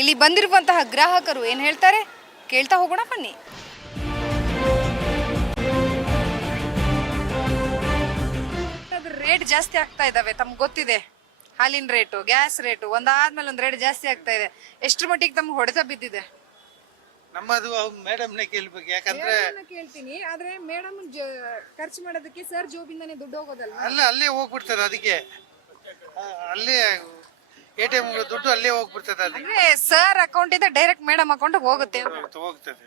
ಇಲ್ಲಿ ಬಂದಿರುವಂತಹ ಗ್ರಾಹಕರು ಏನು ಹೇಳ್ತಾರೆ? ಕೇಳ್ತಾ ಹೋಗೋಣ ಬನ್ನಿ. ರೇಟ್ ಜಾಸ್ತಿ ಆಗ್ತಾ ಇದಾವೆ ತಮ್ಗೆ ಗೊತ್ತಿದೆ? ಹಾಲಿನ ರೇಟು ಗ್ಯಾಸ್ ರೇಟು ಒಂದಾದ್ಮೇಲೆ ಒಂದು ರೇಟ್ ಜಾಸ್ತಿ ಆಗ್ತಾ ಇದೆ. ಎಷ್ಟ್ರ ಮಟ್ಟಿಗೆ ತಮ್ಗೆ ಹೊಡೆತ ಬಿದ್ದಿದೆ? ನಮ್ಮದು ಮೇಡಮ್ನೇ ಕೇಳ್ಬೇಕು ಯಾಕಂದ್ರೆ ಕೇಳ್ತೀನಿ ಆದ್ರೆ ಮೇಡಮ್ ಖರ್ಚು ಮಾಡೋದಕ್ಕೆ ಸರ್ ಜೋಬಿಂದಾನೆ ದುಡ್ಡು ಹೋಗೋದಲ್ಲ ಅಲ್ಲ ಅಲ್ಲೇ ಹೋಗ್ಬಿಡ್ತಾರೆ ಅದಕ್ಕೆ. ಅಲ್ಲೇ ಎ ಟಿ ದುಡ್ಡು ಅಲ್ಲೇ ಹೋಗ್ಬಿಡ್ತದೆ ಅಂದ್ರೆ ಸರ್ ಅಕೌಂಟ್ ಇಂದ ಡೈರೆಕ್ಟ್ ಮೇಡಮ್ ಅಕೌಂಟ್ ಹೋಗುತ್ತೆ. ಹೋಗ್ತದೆ.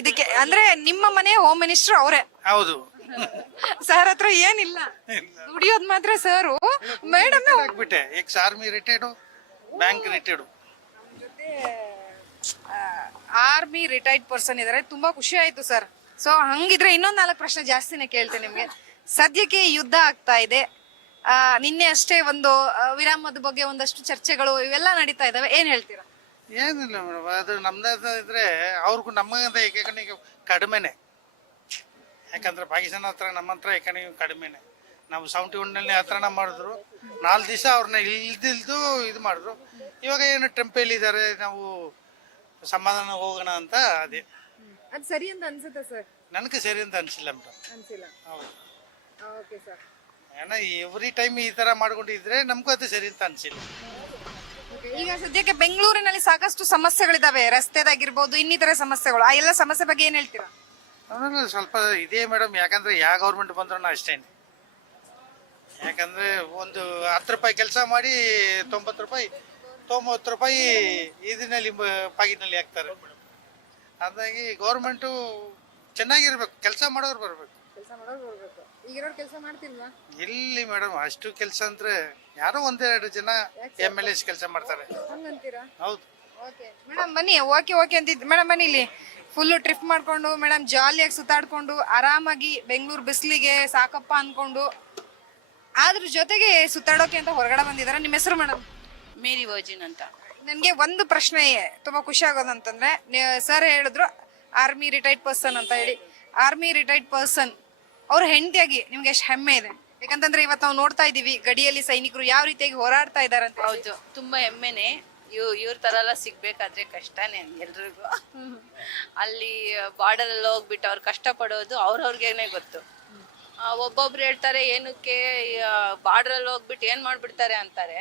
ಇದಕ್ಕೆ ಅಂದ್ರೆ ನಿಮ್ಮ ಮನೆ ಹೋಮ್ ಮಿನಿಸ್ಟರ್ ಅವರೇ. ಹೌದು. ಸರ್ ಹತ್ರ ಏನಿಲ್ಲ. ದುಡಿಯೋದ್ ಮಾತ್ರ sir madam ಹೋಗ್ಬಿಟ್ಟೆ ex army retired bank retired army retired person ಇದಾರೆ. ತುಂಬಾ ಖುಷಿ ಆಯ್ತು ಸರ್ ಸೊ ಹಂಗಿದ್ರೆ ಇನ್ನೊಂದ್ ನಾಲ್ಕು ಪ್ರಶ್ನೆ ಜಾಸ್ತಿನೇ ಕೇಳ್ತೇನೆ ನಿಮ್ಗೆ. ಸದ್ಯಕ್ಕೆ ಯುದ್ಧ ಆಗ್ತಾ ಇದೆ. ಆ, ನಿನ್ನೆ ಅಷ್ಟೇ ಒಂದು ಆ, ವಿರಾಮದ ಬಗ್ಗೆ ಒಂದಷ್ಟು ಚರ್ಚೆಗಳು ಇವೆಲ್ಲ ನಡೀತಾ ಇದಾವೆ. ಏನ್ ಹೇಳ್ತೀರಾ? ಏನಿಲ್ಲ ಮೇಡಮ್ ಅದು ನಮ್ದು ಇದ್ರೆ ಅವ್ರಿಗೂ ನಮ್ಮಂತ ಏಕಣಿಗೆ ಕಡಿಮೆನೆ. ಯಾಕಂದ್ರೆ ಪಾಕಿಸ್ತಾನ ಹತ್ರ ನಮ್ಮ ಹತ್ರ ಏಕಣಿಗೆ ಕಡಿಮೆನೆ. ನಾವು ಸೆವೆಂಟಿ ಒನ್ನಲ್ಲಿ ಹತ್ರನ ಮಾಡಿದ್ರು. ನಾಲ್ಕು ದಿವಸ ಅವ್ರನ್ನ ಇಲ್ದಿಲ್ದು ಇದು ಮಾಡಿದ್ರು. ಇವಾಗ ಏನು ಟೆಂಪೇಲಿದ್ದಾರೆ ನಾವು ಸಮಾಧಾನ ಹೋಗೋಣ ಅಂತ ಅದೇ. ಅದು ಸರಿ ಅಂತ ಅನ್ಸುತ್ತೆ ಸರ್? ನನಗೆ ಸರಿ ಅಂತ ಅನಿಸಿಲ್ಲ ಮೇಡಮ್. ಅನ್ಸಿಲ್ಲ. ಹೌದು. Okay sir. ಏನೋ ಎವ್ರಿ ಟೈಮ್ ಈ ತರ ಮಾಡ್ಕೊಂಡಿದ್ರೆ ನಮಗೂ ಅದು ಸರಿ ಅಂತ ಅನ್ಸಿಲ್ಲ. ಈಗ ಸದ್ಯಕ್ಕೆ ಬೆಂಗಳೂರಿನಲ್ಲಿ ಸಾಕಷ್ಟು ಸಮಸ್ಯೆಗಳಿದಾವೆ. ರಸ್ತೆದಾಗಿರ್ಬೋದು ಇನ್ನಿತರ ಸಮಸ್ಯೆಗಳು. ಆ ಎಲ್ಲ ಸಮಸ್ಯೆ ಬಗ್ಗೆ ಏನ್ ಹೇಳ್ತೀರಾ? ಸ್ವಲ್ಪ ಇದೇ ಮೇಡಮ್ ಯಾಕಂದ್ರೆ ಯಾವ ಗೌರ್ಮೆಂಟ್ ಬಂದ್ರೂ ಅಷ್ಟೇನೆ. ಯಾಕಂದ್ರೆ ಒಂದು ಹತ್ತು ರೂಪಾಯಿ ಕೆಲಸ ಮಾಡಿ ತೊಂಬತ್ತು ರೂಪಾಯಿ ತೊಂಬತ್ತು ರೂಪಾಯಿ ಇದನ್ನಲ್ಲಿ ಪಾಕಿಟ್ನಲ್ಲಿ ಹಾಕ್ತಾರೆ. ಹಾಗಾಗಿ ಗೌರ್ಮೆಂಟು ಚೆನ್ನಾಗಿರ್ಬೇಕು. ಕೆಲಸ ಮಾಡೋರು ಬರಬೇಕು. ಕೆಲಸ ಮಾಡೋರು ಬರ್ಬೇಕು. ಈಗಿರೋರು ಕೆಲಸ ಮಾಡ್ತಿಲ್ವಾ? ಎಲ್ಲಿ ಮೇಡಮ್ ಅಷ್ಟು ಕೆಲಸ ಅಂದ್ರೆ ಯಾರೋ ಒಂದೆರಡು ಜನ ಎಂ ಎಲ್ ಎಸ್ ಕೆಲಸ ಮಾಡ್ತಾರೆ. ಹಂಗಂತೀರಾ? ಹೌದು. ಓಕೆ. ಮೇಡಮ್ ಬನ್ನಿ ಓಕೆ ಓಕೆ ಅಂತಿದ್ದು ಮೇಡಮ್ ಬನ್ನಿ ಇಲ್ಲಿ. ಫುಲ್ಲು ಟ್ರಿಪ್ ಮಾಡ್ಕೊಂಡು ಮೇಡಮ್ ಜಾಲಿಯಾಗಿ ಸುತ್ತಾಡ್ಕೊಂಡು ಆರಾಮಾಗಿ ಬೆಂಗಳೂರು ಬಿಸಿಲಿಗೆ ಸಾಕಪ್ಪ ಅನ್ಕೊಂಡು ಅದ್ರ ಜೊತೆಗೆ ಸುತ್ತಾಡೋಕೆ ಅಂತ ಹೊರಗಡೆ ಬಂದಿದ್ದಾರೆ ನಿಮ್ಮ ಹೆಸರು ಮೇಡಮ್? ಮೇರಿ ವರ್ಜಿನ್ ಅಂತ. ನನಗೆ ಒಂದು ಪ್ರಶ್ನೆ ತುಂಬಾ ಖುಷಿ ಆಗೋದಂತಂದ್ರೆ ಸರ್ ಹೇಳಿದ್ರು ಆರ್ಮಿ ರಿಟೈರ್ಡ್ ಪರ್ಸನ್ ಅಂತ ಹೇಳಿ. ಆರ್ಮಿ ರಿಟೈರ್ಡ್ ಪರ್ಸನ್ ಅವ್ರ ಹೆಂಡತಿಯಾಗಿ ನಿಮ್ಗೆ ಎಷ್ಟು ಹೆಮ್ಮೆ ಇದೆ? ಯಾಕಂತಂದ್ರೆ ಇವತ್ತು ನಾವು ನೋಡ್ತಾ ಇದೀವಿ, ಗಡಿಯಲ್ಲಿ ಸೈನಿಕರು ಯಾವ ರೀತಿಯಾಗಿ ಹೋರಾಡ್ತಾ ಇದಾರೆ ಅಂತ. ಹೌದು, ತುಂಬಾ ಹೆಮ್ಮೆನೆ. ಇವ್, ಇವ್ರ ತರ ಎಲ್ಲ ಸಿಗ್ಬೇಕಾದ್ರೆ ಕಷ್ಟನೇ ಎಲ್ರಿಗೂ. ಅಲ್ಲಿ ಬಾರ್ಡರ್ ಅಲ್ಲಿ ಹೋಗ್ಬಿಟ್ಟು ಅವ್ರು ಕಷ್ಟ ಪಡೋದು ಅವ್ರವ್ರಿಗೇನೆ ಗೊತ್ತು. ಒಬ್ಬೊಬ್ರು ಹೇಳ್ತಾರೆ, ಏನಕ್ಕೆ ಬಾರ್ಡರ್ ಅಲ್ಲಿ ಹೋಗ್ಬಿಟ್ಟು ಏನ್ ಮಾಡ್ಬಿಡ್ತಾರೆ? ಅಂತಾರೆ.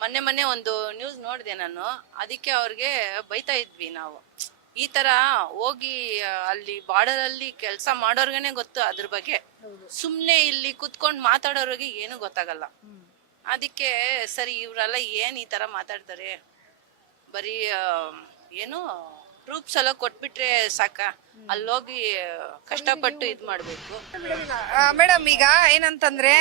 ಮೊನ್ನೆ ಮೊನ್ನೆ ಒಂದು ನ್ಯೂಸ್ ನೋಡಿದೆ ನಾನು. ಅದಕ್ಕೆ ಅವ್ರಿಗೆ ಬೈತಾ ಇದ್ವಿ ನಾವು. ಈ ತರ ಹೋಗಿ ಅಲ್ಲಿ ಬಾರ್ಡರ್ ಅಲ್ಲಿ ಕೆಲಸ ಮಾಡೋರ್ಗೇನೆ ಗೊತ್ತು ಅದ್ರ ಬಗ್ಗೆ. ಸುಮ್ನೆ ಇಲ್ಲಿ ಕುತ್ಕೊಂಡ್ ಮಾತಾಡೋರಿಗೆ ಏನು ಗೊತ್ತಾಗಲ್ಲ. ಅದಕ್ಕೆ ಸರಿ ಇವರೆಲ್ಲ ಏನ್ ಈ ತರ ಮಾತಾಡ್ತಾರೆ? ಬರೀ ಏನು ಟ್ರೂಪ್ಸ್ ಎಲ್ಲ ಕೊಟ್ಬಿಟ್ರೆ ಸಾಕ. ಅಲ್ಲೋಗಿ ಕಷ್ಟಪಟ್ಟು ಇದ್ ಮಾಡ್ಬೇಕು. ಮೇಡಮ್ ಈಗ ಏನಂತಂದ್ರೆ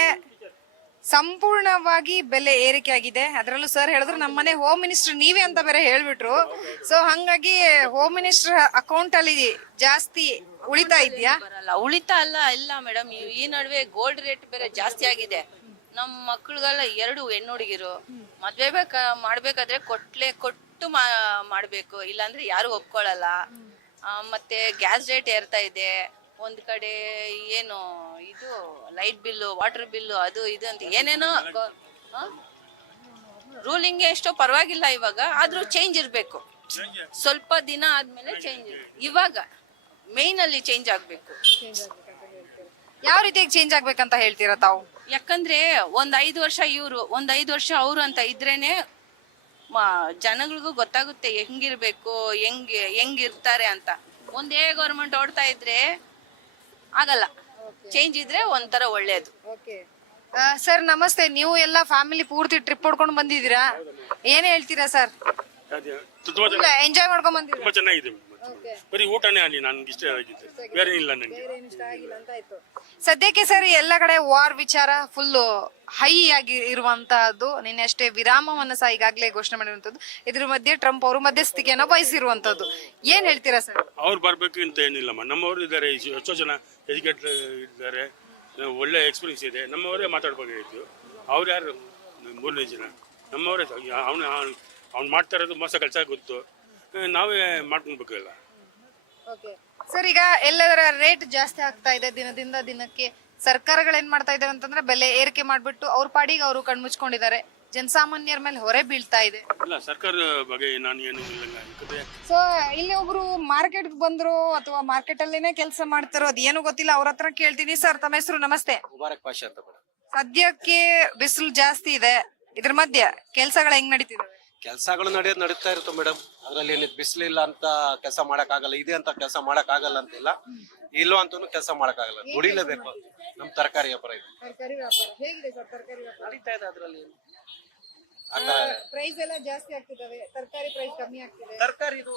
ಸಂಪೂರ್ಣವಾಗಿ ಬೆಲೆ ಏರಿಕೆ ಆಗಿದೆ. ಅದರಲ್ಲೂ ಸರ್ ಹೇಳಿದ್ರು ನಮ್ಮನೆ ಹೋಮ್ ಮಿನಿಸ್ಟರ್ ನೀವೇ ಅಂತ ಬೇರೆ ಹೇಳ್ಬಿಟ್ರು. ಸೊ ಹಂಗಾಗಿ ಹೋಮ್ ಮಿನಿಸ್ಟರ್ ಅಕೌಂಟ್ ಅಲ್ಲಿ ಜಾಸ್ತಿ ಉಳಿತಾ ಇದೆಯಾ? ಉಳಿತ ಅಲ್ಲ ಇಲ್ಲ ಮೇಡಮ್ ಈ ನಡುವೆ ಗೋಲ್ಡ್ ರೇಟ್ ಬೇರೆ ಜಾಸ್ತಿ ಆಗಿದೆ. ನಮ್ ಮಕ್ಕಳಿಗೆಲ್ಲ ಎರಡು ಹೆಣ್ಣು ಹುಡುಗಿರು ಮದ್ವೆ ಬೇಕ ಮಾಡ್ಬೇಕಾದ್ರೆ ಕೊಟ್ಲೆ ಕೊಟ್ಟು ಮಾ- ಮಾಡ್ಬೇಕು. ಇಲ್ಲಾಂದ್ರೆ ಯಾರು ಒಪ್ಕೊಳಲ್ಲ. ಆ, ಮತ್ತೆ ಗ್ಯಾಸ್ ರೇಟ್ ಏರ್ತಾ ಇದೆ. ಒಂದ್ ಕಡೆ ಏನು ಇದು ಲೈಟ್ ಬಿಲ್ಲು ವಾಟರ್ ಬಿಲ್ಲು ಅದು ಇದು ಅಂತ ಏನೇನೋ ರೂಲಿಂಗ್ ಎಷ್ಟೋ ಪರವಾಗಿಲ್ಲ ಇವಾಗ ಆದ್ರೂ ಚೇಂಜ್ ಇರ್ಬೇಕು. ಸ್ವಲ್ಪ ದಿನ ಆದ್ಮೇಲೆ ಚೇಂಜ್ ಇವಾಗ ಮೇನ್ ಅಲ್ಲಿ ಚೇಂಜ್ ಆಗ್ಬೇಕು. ಯಾವ ರೀತಿಯಾಗಿ ಚೇಂಜ್ ಆಗ್ಬೇಕಂತ ಹೇಳ್ತೀರಾ ತಾವು? ಯಾಕಂದ್ರೆ ಒಂದ್ ಐದು ವರ್ಷ ಇವ್ರು ಒಂದ್ ಐದು ವರ್ಷ ಅವ್ರು ಅಂತ ಇದ್ರೇನೆ ಜನಗಳಿಗೂ ಗೊತ್ತಾಗುತ್ತೆ ಹೆಂಗಿರ್ಬೇಕು ಹೆಂಗ್ ಹೆಂಗಿರ್ತಾರೆ ಅಂತ. ಒಂದೇ ಗೌರ್ಮೆಂಟ್ ಓಡ್ತಾ ಇದ್ರೆ ಆಗಲ್ಲ. ಚೇಂಜ್ ಇದ್ರೆ ಒಂಥರ ಒಳ್ಳೇದು. ಸರ್ ನಮಸ್ತೆ. ನೀವು ಎಲ್ಲ ಫ್ಯಾಮಿಲಿ ಪೂರ್ತಿ ಟ್ರಿಪ್ ಹೊಡ್ಕೊಂಡು ಬಂದಿದ್ದೀರಾ? ಏನ್ ಹೇಳ್ತೀರಾ ಸರ್ ತುಂಬಾ ಎಂಜಾಯ್ ಮಾಡ್ಕೊಂಡ್ ಬಂದಿದ್ದೀರಾ? ತುಂಬಾ ಚೆನ್ನಾಗಿದೆ madam. ಬರೀ ಊಟನೇ ಅಲ್ಲಿ ನನ್ಗೆ ಇಷ್ಟ ಆಗಿದ್ದು. ಬೇರೆ ಇಲ್ಲ ನನಗೆ ಸದ್ಯಕ್ಕೆ ಸರ್ ಎಲ್ಲ ಕಡೆ ವಾರ್ ವಿಚಾರ ಫುಲ್ ಹೈ ಆಗಿ ಇರುವಂತಹದ್ದು ನಿನ್ನೆ ಅಷ್ಟೇ ವಿರಾಮವನ್ನ ಸಹ ಈಗಾಗಲೇ ಘೋಷಣೆ ಮಾಡಿರುವಂತದ್ದು. ಇದ್ರ ಮಧ್ಯೆ ಟ್ರಂಪ್ ಅವರು ಮಧ್ಯಸ್ಥಿಕೆಯನ್ನು ವಹಿಸಿರುವಂತದ್ದು. ಏನ್ ಹೇಳ್ತೀರಾ ಸರ್? ಅವ್ರು ಬರ್ಬೇಕು ಅಂತ ಏನಿಲ್ಲಮ್ಮ. ನಮ್ಮವರು ಇದ್ದಾರೆ ಎಷ್ಟೋ- ಎಷ್ಟೋ ಜನ ಎಜುಕೇಟರ್ ಇದ್ದಾರೆ. ಒಳ್ಳೆ ಎಕ್ಸ್ಪೀರಿಯನ್ಸ್ ಇದೆ. ನಮ್ಮವರೇ ಮಾತಾಡ್ಬೇಕಾಗಿತ್ತು ಅವ್ರು ಯಾರು? ಮೂರನೇ ಜನ ನಮ್ಮವರೇ ಅವನು ಅವ್ನು ಮಾಡ್ತಾ ಇರೋದು ಮೋಸ ಕೆಲಸ ಗೊತ್ತು. ನಾವೇ ಓಕೆ. ಸರ್ ಈಗ ಎಲ್ಲದರ ರೇಟ್ ಜಾಸ್ತಿ ಆಗ್ತಾ ಇದೆ ದಿನದಿಂದ ದಿನಕ್ಕೆ. ಸರ್ಕಾರಗಳು ಏನ್ ಮಾಡ್ತಾ ಇದಾವೆ ಅಂತಂದ್ರೆ ಬೆಲೆ ಏರಿಕೆ ಮಾಡ್ಬಿಟ್ಟು ಅವ್ರ ಪಾಡಿಗೆ ಅವರು ಕಣ್ಮುಚ್ಕೊಂಡಿದ್ದಾರೆ ಜನಸಾಮಾನ್ಯರ ಮೇಲೆ ಹೊರೆ ಬೀಳ್ತಾ ಇದೆ. ಇಲ್ಲ ಸರ್ಕಾರ ಬಗ್ಗೆ ನಾನು ಏನು ಇಲ್ಲ ಯಾಕಂದ್ರೆ ಸೊ ಇಲ್ಲಿ ಒಬ್ರು ಮಾರ್ಕೆಟ್ ಬಂದ್ರು ಅಥವಾ ಮಾರ್ಕೆಟ್ ಅಲ್ಲೇನೆ ಕೆಲಸ ಮಾಡ್ತಾರೋ ಅದೇನು ಗೊತ್ತಿಲ್ಲ. ಅವ್ರ ಹತ್ರ ಕೇಳ್ತೀನಿ. ಸರ್ ತಮ್ಮ ಹೆಸರು ನಮಸ್ತೆ. ಮುಬಾರಕ್ ಪಾಷಾ ಅಂತ ಮೇಡಮ್. ಸದ್ಯಕ್ಕೆ ಬಿಸಿಲು ಜಾಸ್ತಿ ಇದೆ. ಇದ್ರ ಮಧ್ಯ ಕೆಲಸಗಳು ಹೆಂಗ್ ನಡೀತಿದಾವೆ? ಕೆಲಸಗಳು ನಡೆಯೋದು ನಡೀತಾ ಇರುತ್ತೆ ಮೇಡಮ್. ಅದ್ರಲ್ಲಿ ಏನಿದ್ ಬಿಸಿಲಿಲ್ಲ ಅಂತ ಕೆಲಸ ಮಾಡಕ್ ಆಗಲ್ಲ ಇದೆ ಅಂತ ಕೆಲಸ ಮಾಡಕ್ ಆಗಲ್ಲ ಅಂತಿಲ್ಲ. ಇಲ್ಲೋ ಅಂತೂ ಕೆಲಸ ಮಾಡಕ್ ಆಗಲ್ಲ ದುಡಿಲೇಬೇಕು. ನಮ್ ತರಕಾರಿ ವ್ಯಾಪಾರ ಇದು. ತರಕಾರಿ ವ್ಯಾಪಾರ. ಹೇಗಿದೆ ಸರ್ ತರಕಾರಿ ವ್ಯಾಪಾರ? ನಡೀತಾ ಇದೆ ಅದ್ರಲ್ಲಿ ಪ್ರೈಸ್ ಎಲ್ಲ ಜಾಸ್ತಿ ಆಗ್ತಿದಾವೆ. ತರಕಾರಿ ಪ್ರೈಸ್ ಕಮ್ಮಿ ಆಗ್ತಿದೆ. ತರಕಾರಿ ಇದು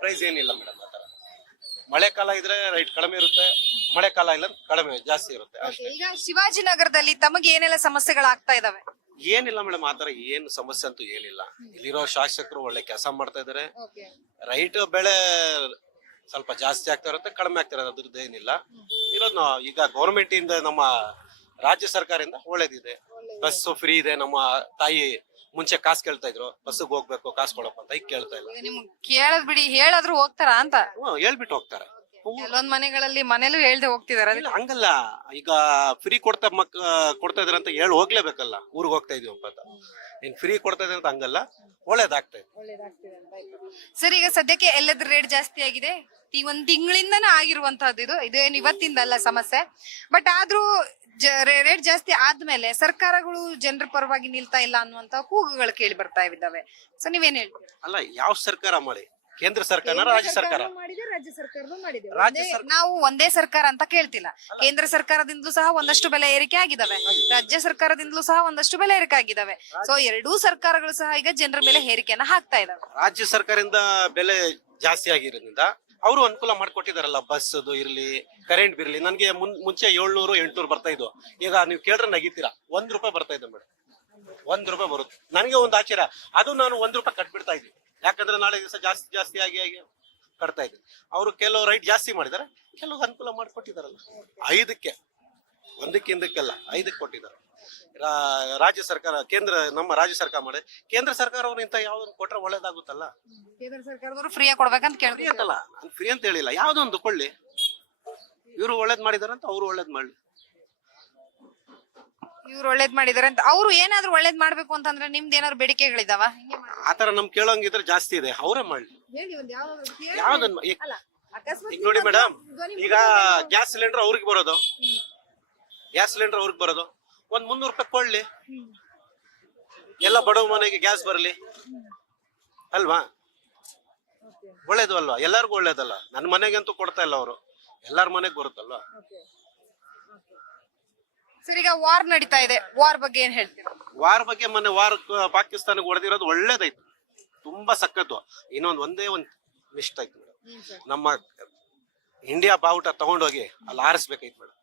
ಪ್ರೈಸ್ ಏನಿಲ್ಲ ಮೇಡಮ್ ಆತರ ಮಳೆಕಾಲ ಇದ್ರೆ ರೈಟ್ ಕಡಿಮೆ ಇರುತ್ತೆ. ಮಳೆಕಾಲ ಇಲ್ಲ ಕಡಿಮೆ ಜಾಸ್ತಿ ಇರುತ್ತೆ. ಈಗ ಶಿವಾಜಿನಗರದಲ್ಲಿ ತಮಗೆ ಏನೆಲ್ಲ ಸಮಸ್ಯೆಗಳಾಗ್ತಾ ಇದಾವೆ? ಏನಿಲ್ಲ ಮೇಡಮ್ ಆತರ ಏನು ಸಮಸ್ಯೆ ಅಂತೂ ಏನಿಲ್ಲ. ಇಲ್ಲಿರೋ ಶಾಸಕರು ಒಳ್ಳೆ ಕೆಲಸ ಮಾಡ್ತಾ ಇದಾರೆ. ರೈಟ್ ಬೆಳೆ ಸ್ವಲ್ಪ ಜಾಸ್ತಿ ಆಗ್ತಾ ಇರುತ್ತೆ ಕಡಿಮೆ ಆಗ್ತಾ ಇರೋದು ಅದ್ರದ್ದು ಏನಿಲ್ಲ. ಇರೋದು ನಾವು ಈಗ ಗೌರ್ಮೆಂಟ್ ಇಂದ ನಮ್ಮ ರಾಜ್ಯ ಸರ್ಕಾರದಿಂದ ಒಳ್ಳೇದಿದೆ. ಬಸ್ ಫ್ರೀ ಇದೆ ನಮ್ಮ ತಾಯಿ ಮುಂಚೆ ಕಾಸ್ ಕೇಳ್ತಾ ಇದ್ರು ಬಸ್ಸಿಗೆ ಹೋಗ್ಬೇಕು ಕಾಸ್ ಕೊಡಪ್ಪ ಅಂತ ಈಗ ಕೇಳ್ತಾ ಇಲ್ಲ. ಕೇಳದ್ ಬಿಡಿ ಹೇಳಾದ್ರೂ ಹೋಗ್ತಾರ ಅಂತ? ಹ್ಮ್, ಹೇಳ್ಬಿಟ್ಟು ಹೋಗ್ತಾರೆ. ಕೆಲವೊಂದ್ ಮನೆಗಳಲ್ಲಿ ಮನೇಲೂ ಹೇಳ್ದೆ ಹೋಗ್ತಿದಾರೆ. ಇಲ್ಲ ಹಂಗಲ್ಲ. ಈಗ ಫ್ರೀ ಕೊಡ್ತಾ ಮಕ್ ಕೊಡ್ತಾ ಇದ್ರ ಅಂತ ಹೇಳಿ ಹೋಗ್ಲೇಬೇಕಲ್ಲ. ಊರಿಗೆ ಹೋಗ್ತಾ ಇದೀವಿ ಅಂತ ಇನ್ ಫ್ರೀ ಕೊಡ್ತಾ ಇದ್ರೆ ಅಂತ ಹಂಗಲ್ಲ. ಒಳ್ಳೇದಾಗ್ತಾ ಇದೆ. ಸರ್ ಈಗ ಸದ್ಯಕ್ಕೆ ಎಲ್ಲದ್ರ ರೇಟ್ ಜಾಸ್ತಿ ಆಗಿದೆ? ಈ ಒಂದ್ ತಿಂಗಳಿಂದನೇ ಆಗಿರುವಂತಹದ್ದು ಇದು. ಇದು ಏನ್ ಇವತ್ತಿಂದ ಅಲ್ಲ ಸಮಸ್ಯೆ. ಬಟ್ ಆದ್ರೂ ರೇಟ್ ಜಾಸ್ತಿ ಆದ್ಮೇಲೆ ಸರ್ಕಾರಗಳು ಜನರ ಪರವಾಗಿ ನಿಲ್ತಾ ಇಲ್ಲ ಅನ್ನುವಂತ ಕೂಗುಗಳು ಕೇಳಿ ಬರ್ತಾ ಇದ್ದಾವೆ. ಸೊ ನೀವೇನ್ ಹೇಳ್ತೀರಾ? ಅಲ್ಲ ಯಾವ ಸರ್ಕಾರ ಮಾಡಿ ಕೇಂದ್ರ ಸರ್ಕಾರ ರಾಜ್ಯ ಸರ್ಕಾರ? ಮಾಡಿದೆ ರಾಜ್ಯ ಸರ್ಕಾರನೂ ಮಾಡಿದೆ. ರಾಜ್ಯ ಒಂದೇ- ಸರ್ಕಾರ- ನಾವು ಒಂದೇ ಸರ್ಕಾರ ಅಂತ ಕೇಳ್ತಿಲ್ಲ. ಕೇಂದ್ರ ಸರ್ಕಾರದಿಂದಲೂ ಸಹ ಒಂದಷ್ಟು ಬೆಲೆ ಏರಿಕೆ ಆಗಿದಾವೆ. ರಾಜ್ಯ ಸರ್ಕಾರದಿಂದಲೂ ಸಹ ಒಂದಷ್ಟು ಬೆಲೆ ಏರಿಕೆ ಆಗಿದಾವೆ. ಸೊ ಎರಡೂ ಸರ್ಕಾರಗಳು ಸಹ ಈಗ ಜನರ ಮೇಲೆ ಹೇರಿಕೆಯನ್ನ ಹಾಕ್ತಾ ಇದಾವೆ. ರಾಜ್ಯ ಸರ್ಕಾರದಿಂದ ಬೆಲೆ ಜಾಸ್ತಿ ಆಗಿರೋದ್ರಿಂದ ಅವರು ಅನುಕೂಲ ಮಾಡ್ಕೊಟ್ಟಿದಾರಲ್ಲ ಬಸ್ ಇರ್ಲಿ ಕರೆಂಟ್ ಬಿರ್ಲಿ. ನನಗೆ ಮುನ್- ಮುಂಚೆ ಏಳ್ನೂರು ಎಂಟ್ನೂರು ಬರ್ತಾ ಇದ್ವು. ಈಗ ನೀವು ಕೇಳ್ರೆ ನಗೀತೀರಾ? ಒಂದ್ ರೂಪಾಯಿ ಬರ್ತಾ ಇದೆ ಮೇಡಮ್ ಒಂದ್ ರೂಪಾಯಿ ಬರುತ್ತೆ. ನನಗೆ ಒಂದು ಆಶ್ಚರ್ಯ ಅದು ನಾನು ಒಂದ್ ರೂಪಾಯಿ ಕಟ್ಬಿಡ್ತಾ ಇದ್ದೀನಿ. ಯಾಕಂದ್ರೆ ನಾಳೆ ದಿವಸ ಜಾಸ್ತಿ ಜಾಸ್ತಿ ಆಗಿ ಆಗಿ ಕಟ್ತಾ ಇದ್ದೀನಿ. ಅವರು ಕೆಲವು ರೈಟ್ ಜಾಸ್ತಿ ಮಾಡಿದಾರೆ ಕೆಲವು ಅನುಕೂಲ ಮಾಡಿಕೊಟ್ಟಿದಾರಲ್ಲ. ಐದಕ್ಕೆ ಒಂದಕ್ಕೆ ಹಿಂದಕ್ಕೆಲ್ಲ ಐದಕ್ಕೆ ಕೊಟ್ಟಿದ್ದಾರೆ. ರಾಜ್ಯ ಸರ್ಕಾರ ಕೇಂದ್ರ ನಮ್ಮ ರಾಜ್ಯ ಸರ್ಕಾರ ಮಾಡಿ ಕೇಂದ್ರ ಸರ್ಕಾರ ಅವ್ರು ಇಂಥ ಯಾವ್ದೊಂದು ಕೊಟ್ರೆ ಒಳ್ಳೇದಾಗುತ್ತಲ್ಲ? ಕೇಂದ್ರ ಸರ್ಕಾರದವರು ಫ್ರೀಯಾಗಿ ಕೊಡ್ಬೇಕಂತ ಫ್ರೀ ಕೇಳ್ತೀವಿ ಅಂತಲ್ಲ ನಾನು ಫ್ರೀ ಅಂತ ಹೇಳಿಲ್ಲ. ಯಾವ್ದೊಂದು ಕೊಳ್ಳಿ ಇವರು ಒಳ್ಳೇದ್ ಮಾಡಿದಾರಂತ ಅವ್ರು ಒಳ್ಳೇದ್ ಮಾಡ್ಲಿ. ಇವ್ರು ಒಳ್ಳೇದ್ ಮಾಡಿದಾರೆ ಅಂತ. ಅವ್ರು ಏನಾದ್ರು ಒಳ್ಳೇದ್ ಮಾಡ್ಬೇಕು ಅಂತಂದ್ರೆ ನಿಮ್ದು ಏನಾದ್ರು ಬೇಡಿಕೆಗಳಿದಾವ? ಆತರ ನಮ್ ಕೇಳೋಂಗಿದ್ರೆ ಜಾಸ್ತಿ ಇದೆ. ಅವರೇ ಮಾಡ್ಲಿ. ಯಾವ್ದನ್ ಈಗ ಈಗ ನೋಡಿ ಮೇಡಮ್ ಈಗ ಗ್ಯಾಸ್ ಸಿಲಿಂಡರ್ ಅವ್ರಿಗೆ ಬರೋದು. ಗ್ಯಾಸ್ ಸಿಲಿಂಡರ್ ಅವ್ರಿಗೆ ಬರೋದು. ಒಂದ್ ಮುನ್ನೂರು ರೂಪಾಯಿ ಕೊಳ್ಳಿ ಎಲ್ಲ ಬಡವ ಮನೆಗೆ ಗ್ಯಾಸ್ ಬರಲಿ. ಅಲ್ವಾ? ಒಳ್ಳೇದು ಅಲ್ವಾ? ಎಲ್ಲಾರ್ಗು ಒಳ್ಳೇದಲ್ಲ. ನನ್ನ ಮನೆಗಂತೂ ಕೊಡ್ತಾ ಇಲ್ಲ ಅವರು. ಎಲ್ಲಾರ ಮನೆಗ್ ಬರುತ್ತಲ್ವಾ? ಸರ್ ಈಗ ವಾರ್ ನಡೀತಾ ಇದೆ. ವಾರ್ ಬಗ್ಗೆ ಏನ್ ಹೇಳ್ತೀರಾ? ವಾರ್ ಬಗ್ಗೆ ಮೊನ್ನೆ ವಾರ್ ಪಾಕಿಸ್ತಾನಕ್ಕೆ ಹೊಡೆದಿರೋದು ಒಳ್ಳೇದಾಯ್ತು. ತುಂಬಾ ಸಖತ್ತು. ಇನ್ನೊಂದು ಒಂದೇ ಒಂದ್ ಮಿಸ್ಟ್ ಆಯ್ತು ಮೇಡಮ್ ನಮ್ಮ ಇಂಡಿಯಾ ಬಾವುಟ ತಗೊಂಡೋಗಿ ಅಲ್ಲಿ ಆರಿಸ್ಬೇಕಾಯ್ತು ಮೇಡಮ್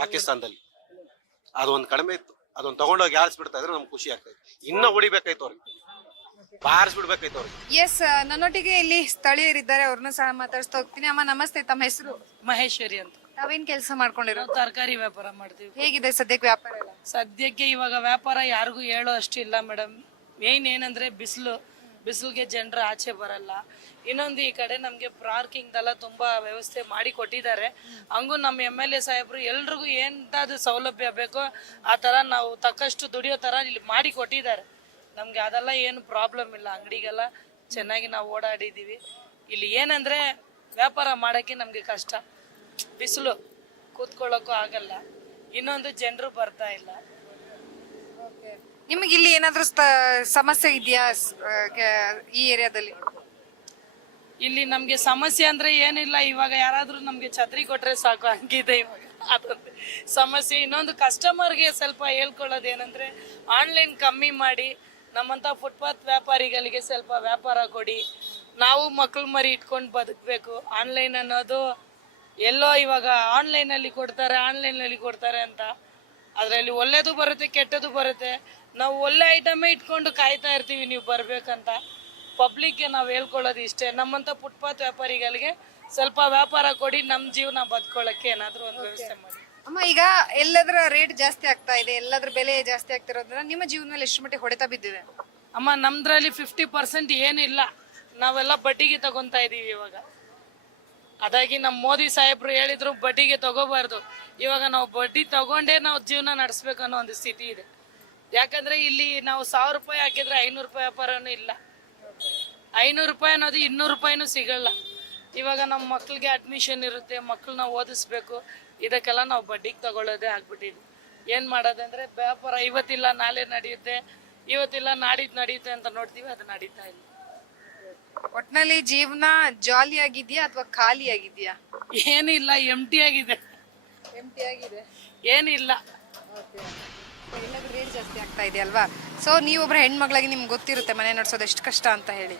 ಪಾಕಿಸ್ತಾನದಲ್ಲಿ. ಅದೊಂದ್ ಕಡಿಮೆ ಇತ್ತು. ಅದೊಂದ್ ತಗೊಂಡೋಗಿ ಆರಿಸ್ಬಿಡ್ತಾ ಇದ್ರೆ ನಮ್ಗೆ ಖುಷಿ ಆಗ್ತೈತೆ ಇನ್ನ ಹೊಡಿಬೇಕಾಯ್ತು ಅವ್ರಿಗೆ. ಬಾರಿಸ್ಬಿಡ್ಬೇಕಾಯ್ತು ಅವ್ರಿಗೆ. ಎಸ್ ನನ್ನೊಟ್ಟಿಗೆ ಇಲ್ಲಿ ಸ್ಥಳೀಯರಿದ್ದಾರೆ. ಅವ್ರನ್ನ ಸಹ ಮಾತಾಡ್ಸ್ತಾ ಹೋಗ್ತೀನಿ. ಅಮ್ಮ ನಮಸ್ತೆ. ತಮ್ಮ ಹೆಸರು? ಮಹೇಶ್ವರಿ ಅಂತ. ತಾವೇನ್ ಕೆಲಸ ಮಾಡ್ಕೊಂಡಿರೋ ನಾವು ತರಕಾರಿ ವ್ಯಾಪಾರ ಮಾಡ್ತೀವಿ. ಹೇಗಿದೆ ಸದ್ಯಕ್ಕೆ ವ್ಯಾಪಾರ ಎಲ್ಲ? ಸದ್ಯಕ್ಕೆ ಇವಾಗ ವ್ಯಾಪಾರ ಯಾರಿಗೂ ಹೇಳೋ ಅಷ್ಟಿಲ್ಲ ಮೇಡಮ್. ಮೇನ್ ಏನಂದ್ರೆ ಬಿಸಿಲು. ಬಿಸಿಲಿಗೆ ಜನರು ಆಚೆ ಬರಲ್ಲ. ಇನ್ನೊಂದು ಈ ಕಡೆ ನಮಗೆ ಪಾರ್ಕಿಂಗ್ದೆಲ್ಲ ತುಂಬಾ ವ್ಯವಸ್ಥೆ ಮಾಡಿ ಕೊಟ್ಟಿದ್ದಾರೆ. ಹಂಗೂ ನಮ್ಮ ಎಂ ಎಲ್ ಎ ಸಾಹೇಬ್ರು ಎಲ್ರಿಗೂ ಎಂತಾದ್ರು ಸೌಲಭ್ಯ ಬೇಕೋ ಆ ತರ ನಾವು ತಕ್ಕಷ್ಟು ದುಡಿಯೋ ತರ ಇಲ್ಲಿ ಮಾಡಿ ಕೊಟ್ಟಿದ್ದಾರೆ. ನಮಗೆ ಅದೆಲ್ಲ ಏನು ಪ್ರಾಬ್ಲಮ್ ಇಲ್ಲ. ಅಂಗಡಿಗೆಲ್ಲ ಚೆನ್ನಾಗಿ ನಾವು ಓಡಾಡಿದೀವಿ ಇಲ್ಲಿ ಏನಂದ್ರೆ ವ್ಯಾಪಾರ ಮಾಡಕ್ಕೆ ನಮಗೆ ಕಷ್ಟ. ಬಿಸಿಲು ಕೂತ್ಕೊಳ್ಳೋಕ್ಕೂ ಆಗಲ್ಲ. ಇನ್ನೊಂದು ಜನರು ಬರ್ತಾ ಇಲ್ಲ. ನಿಮಗೆ ಇಲ್ಲಿ ಏನಾದರೂ ಸ್ಥ- ಸಮಸ್ಯೆ ಇದೆಯಾ ಈ ಏರಿಯಾದಲ್ಲಿ? ಇಲ್ಲಿ ನಮ್ಗೆ ಸಮಸ್ಯೆ ಅಂದ್ರೆ ಏನಿಲ್ಲ ಇವಾಗ ಯಾರಾದ್ರೂ ನಮ್ಗೆ ಛತ್ರಿ ಕೊಟ್ರೆ ಸಾಕು ಹಂಗಿದೆ ಇವಾಗ. ಅದೊಂದು ಸಮಸ್ಯೆ. ಇನ್ನೊಂದು ಕಸ್ಟಮರ್ಗೆ ಸ್ವಲ್ಪ ಹೇಳ್ಕೊಳ್ಳೋದು ಏನಂದ್ರೆ ಆನ್ಲೈನ್ ಕಮ್ಮಿ ಮಾಡಿ ನಮ್ಮಂತ ಫುಟ್ಪಾತ್ ವ್ಯಾಪಾರಿಗಳಿಗೆ ಸ್ವಲ್ಪ ವ್ಯಾಪಾರ ಕೊಡಿ. ನಾವು ಮಕ್ಳು ಮರಿ ಇಟ್ಕೊಂಡು ಬದುಕಬೇಕು. ಆನ್ಲೈನ್ ಅನ್ನೋದು ಎಲ್ಲೋ ಇವಾಗ ಆನ್ಲೈನ್ ಅಲ್ಲಿ ಕೊಡ್ತಾರೆ ಆನ್ಲೈನ್ ಅಲ್ಲಿ ಕೊಡ್ತಾರೆ ಅಂತ. ಅದರಲ್ಲಿ ಒಳ್ಳೇದು ಬರುತ್ತೆ ಕೆಟ್ಟದು ಬರುತ್ತೆ. ನಾವು ಒಳ್ಳೆ ಐಟಮೇ ಇಟ್ಕೊಂಡು ಕಾಯ್ತಾ ಇರ್ತೀವಿ ನೀವು ಬರ್ಬೇಕಂತ. ಪಬ್ಲಿಕ್ಗೆ ನಾವು ಹೇಳ್ಕೊಳ್ಳೋದು ಇಷ್ಟೇ. ನಮ್ಮಂತ ಫುಟ್ಪಾತ್ ವ್ಯಾಪಾರಿಗಳಿಗೆ ಸ್ವಲ್ಪ ವ್ಯಾಪಾರ ಕೊಡಿ ನಮ್ಮ ಜೀವನ ಬದ್ಕೊಳಕ್ಕೆ ಏನಾದರೂ ಒಂದು ವ್ಯವಸ್ಥೆ ಮಾಡಿ. ಅಮ್ಮ ಈಗ ಎಲ್ಲದರ ರೇಟ್ ಜಾಸ್ತಿ ಆಗ್ತಾ ಇದೆ ಎಲ್ಲದ್ರ ಬೆಲೆ ಜಾಸ್ತಿ ಆಗ್ತಿರೋದ್ರಿಂದ ನಿಮ್ಮ ಜೀವನದಲ್ಲಿ ಎಷ್ಟು ಮಟ್ಟಿಗೆ ಹೊಡೆತ ಬಿದ್ದಿದೆ? ಅಮ್ಮ ನಮ್ದ್ರಲ್ಲಿ ಫಿಫ್ಟಿ ಪರ್ಸೆಂಟ್ ಏನಿಲ್ಲ. ನಾವೆಲ್ಲ ಬಡ್ಡಿಗೆ ತಗೊಂತಾ ಇದೀವಿ ಇವಾಗ. ಅದಾಗಿ ನಮ್ಮ ಮೋದಿ ಸಾಹೇಬ್ರು ಹೇಳಿದ್ರು, ಬಡ್ಡಿಗೆ ತಗೋಬಾರ್ದು. ಇವಾಗ ನಾವು ಬಡ್ಡಿ ತಗೊಂಡೇ ನಾವು ಜೀವನ ನಡೆಸ್ಬೇಕು ಅನ್ನೋ ಒಂದು ಸ್ಥಿತಿ ಇದೆ. ಯಾಕಂದ್ರೆ ಇಲ್ಲಿ ನಾವು ಸಾವಿರ ರೂಪಾಯಿ ಹಾಕಿದ್ರೆ ಐನೂರು ರೂಪಾಯಿ ವ್ಯಾಪಾರನೂ ಇಲ್ಲ. ಐನೂರು ರೂಪಾಯಿ ಅನ್ನೋದು ಇನ್ನೂರು ರೂಪಾಯಿನೂ ಸಿಗಲ್ಲ. ಇವಾಗ ನಮ್ಮ ಮಕ್ಳಿಗೆ ಅಡ್ಮಿಷನ್ ಇರುತ್ತೆ ಮಕ್ಕಳನ್ನ ಓದಿಸ್ಬೇಕು. ಇದಕ್ಕೆಲ್ಲ ನಾವು ಬಡ್ಡಿಗೆ ತಗೊಳ್ಳೋದೇ ಆಗ್ಬಿಟ್ಟಿದ್ವಿ ಏನು ಮಾಡೋದಂದ್ರೆ ವ್ಯಾಪಾರ ಇವತ್ತಿಲ್ಲ, ನಾಳೆ ನಡೆಯುತ್ತೆ. ಇವತ್ತಿಲ್ಲ, ನಾಡಿದ್ದು ನಡೆಯುತ್ತೆ ಅಂತ ನೋಡ್ತೀವಿ, ಅದು ನಡೀತಾ ಇಲ್ಲ. ಒಟ್ನಲ್ಲಿ ಜೀವನ ಜಾಲಿ ಆಗಿದ್ಯಾ ಅಥವಾ ಖಾಲಿ ಆಗಿದ್ಯಾ ಏನಿಲ್ಲ ಎಂಟಿ ಆಗಿದೆ. ಎಂಟಿ ಆಗಿದೆ. ಏನಿಲ್ಲ. ಎಲ್ಲದೂ ರೇಟ್ ಜಾಸ್ತಿ ಆಗ್ತಾ ಇದೆ ಅಲ್ವಾ? ಸೊ ನೀವೊಬ್ಬರ ಹೆಣ್ಮಗಳಾಗಿ ನಿಮ್ಗೆ ಗೊತ್ತಿರುತ್ತೆ ಮನೆ ನಡೆಸೋದು ಎಷ್ಟು ಕಷ್ಟ ಅಂತ ಹೇಳಿ.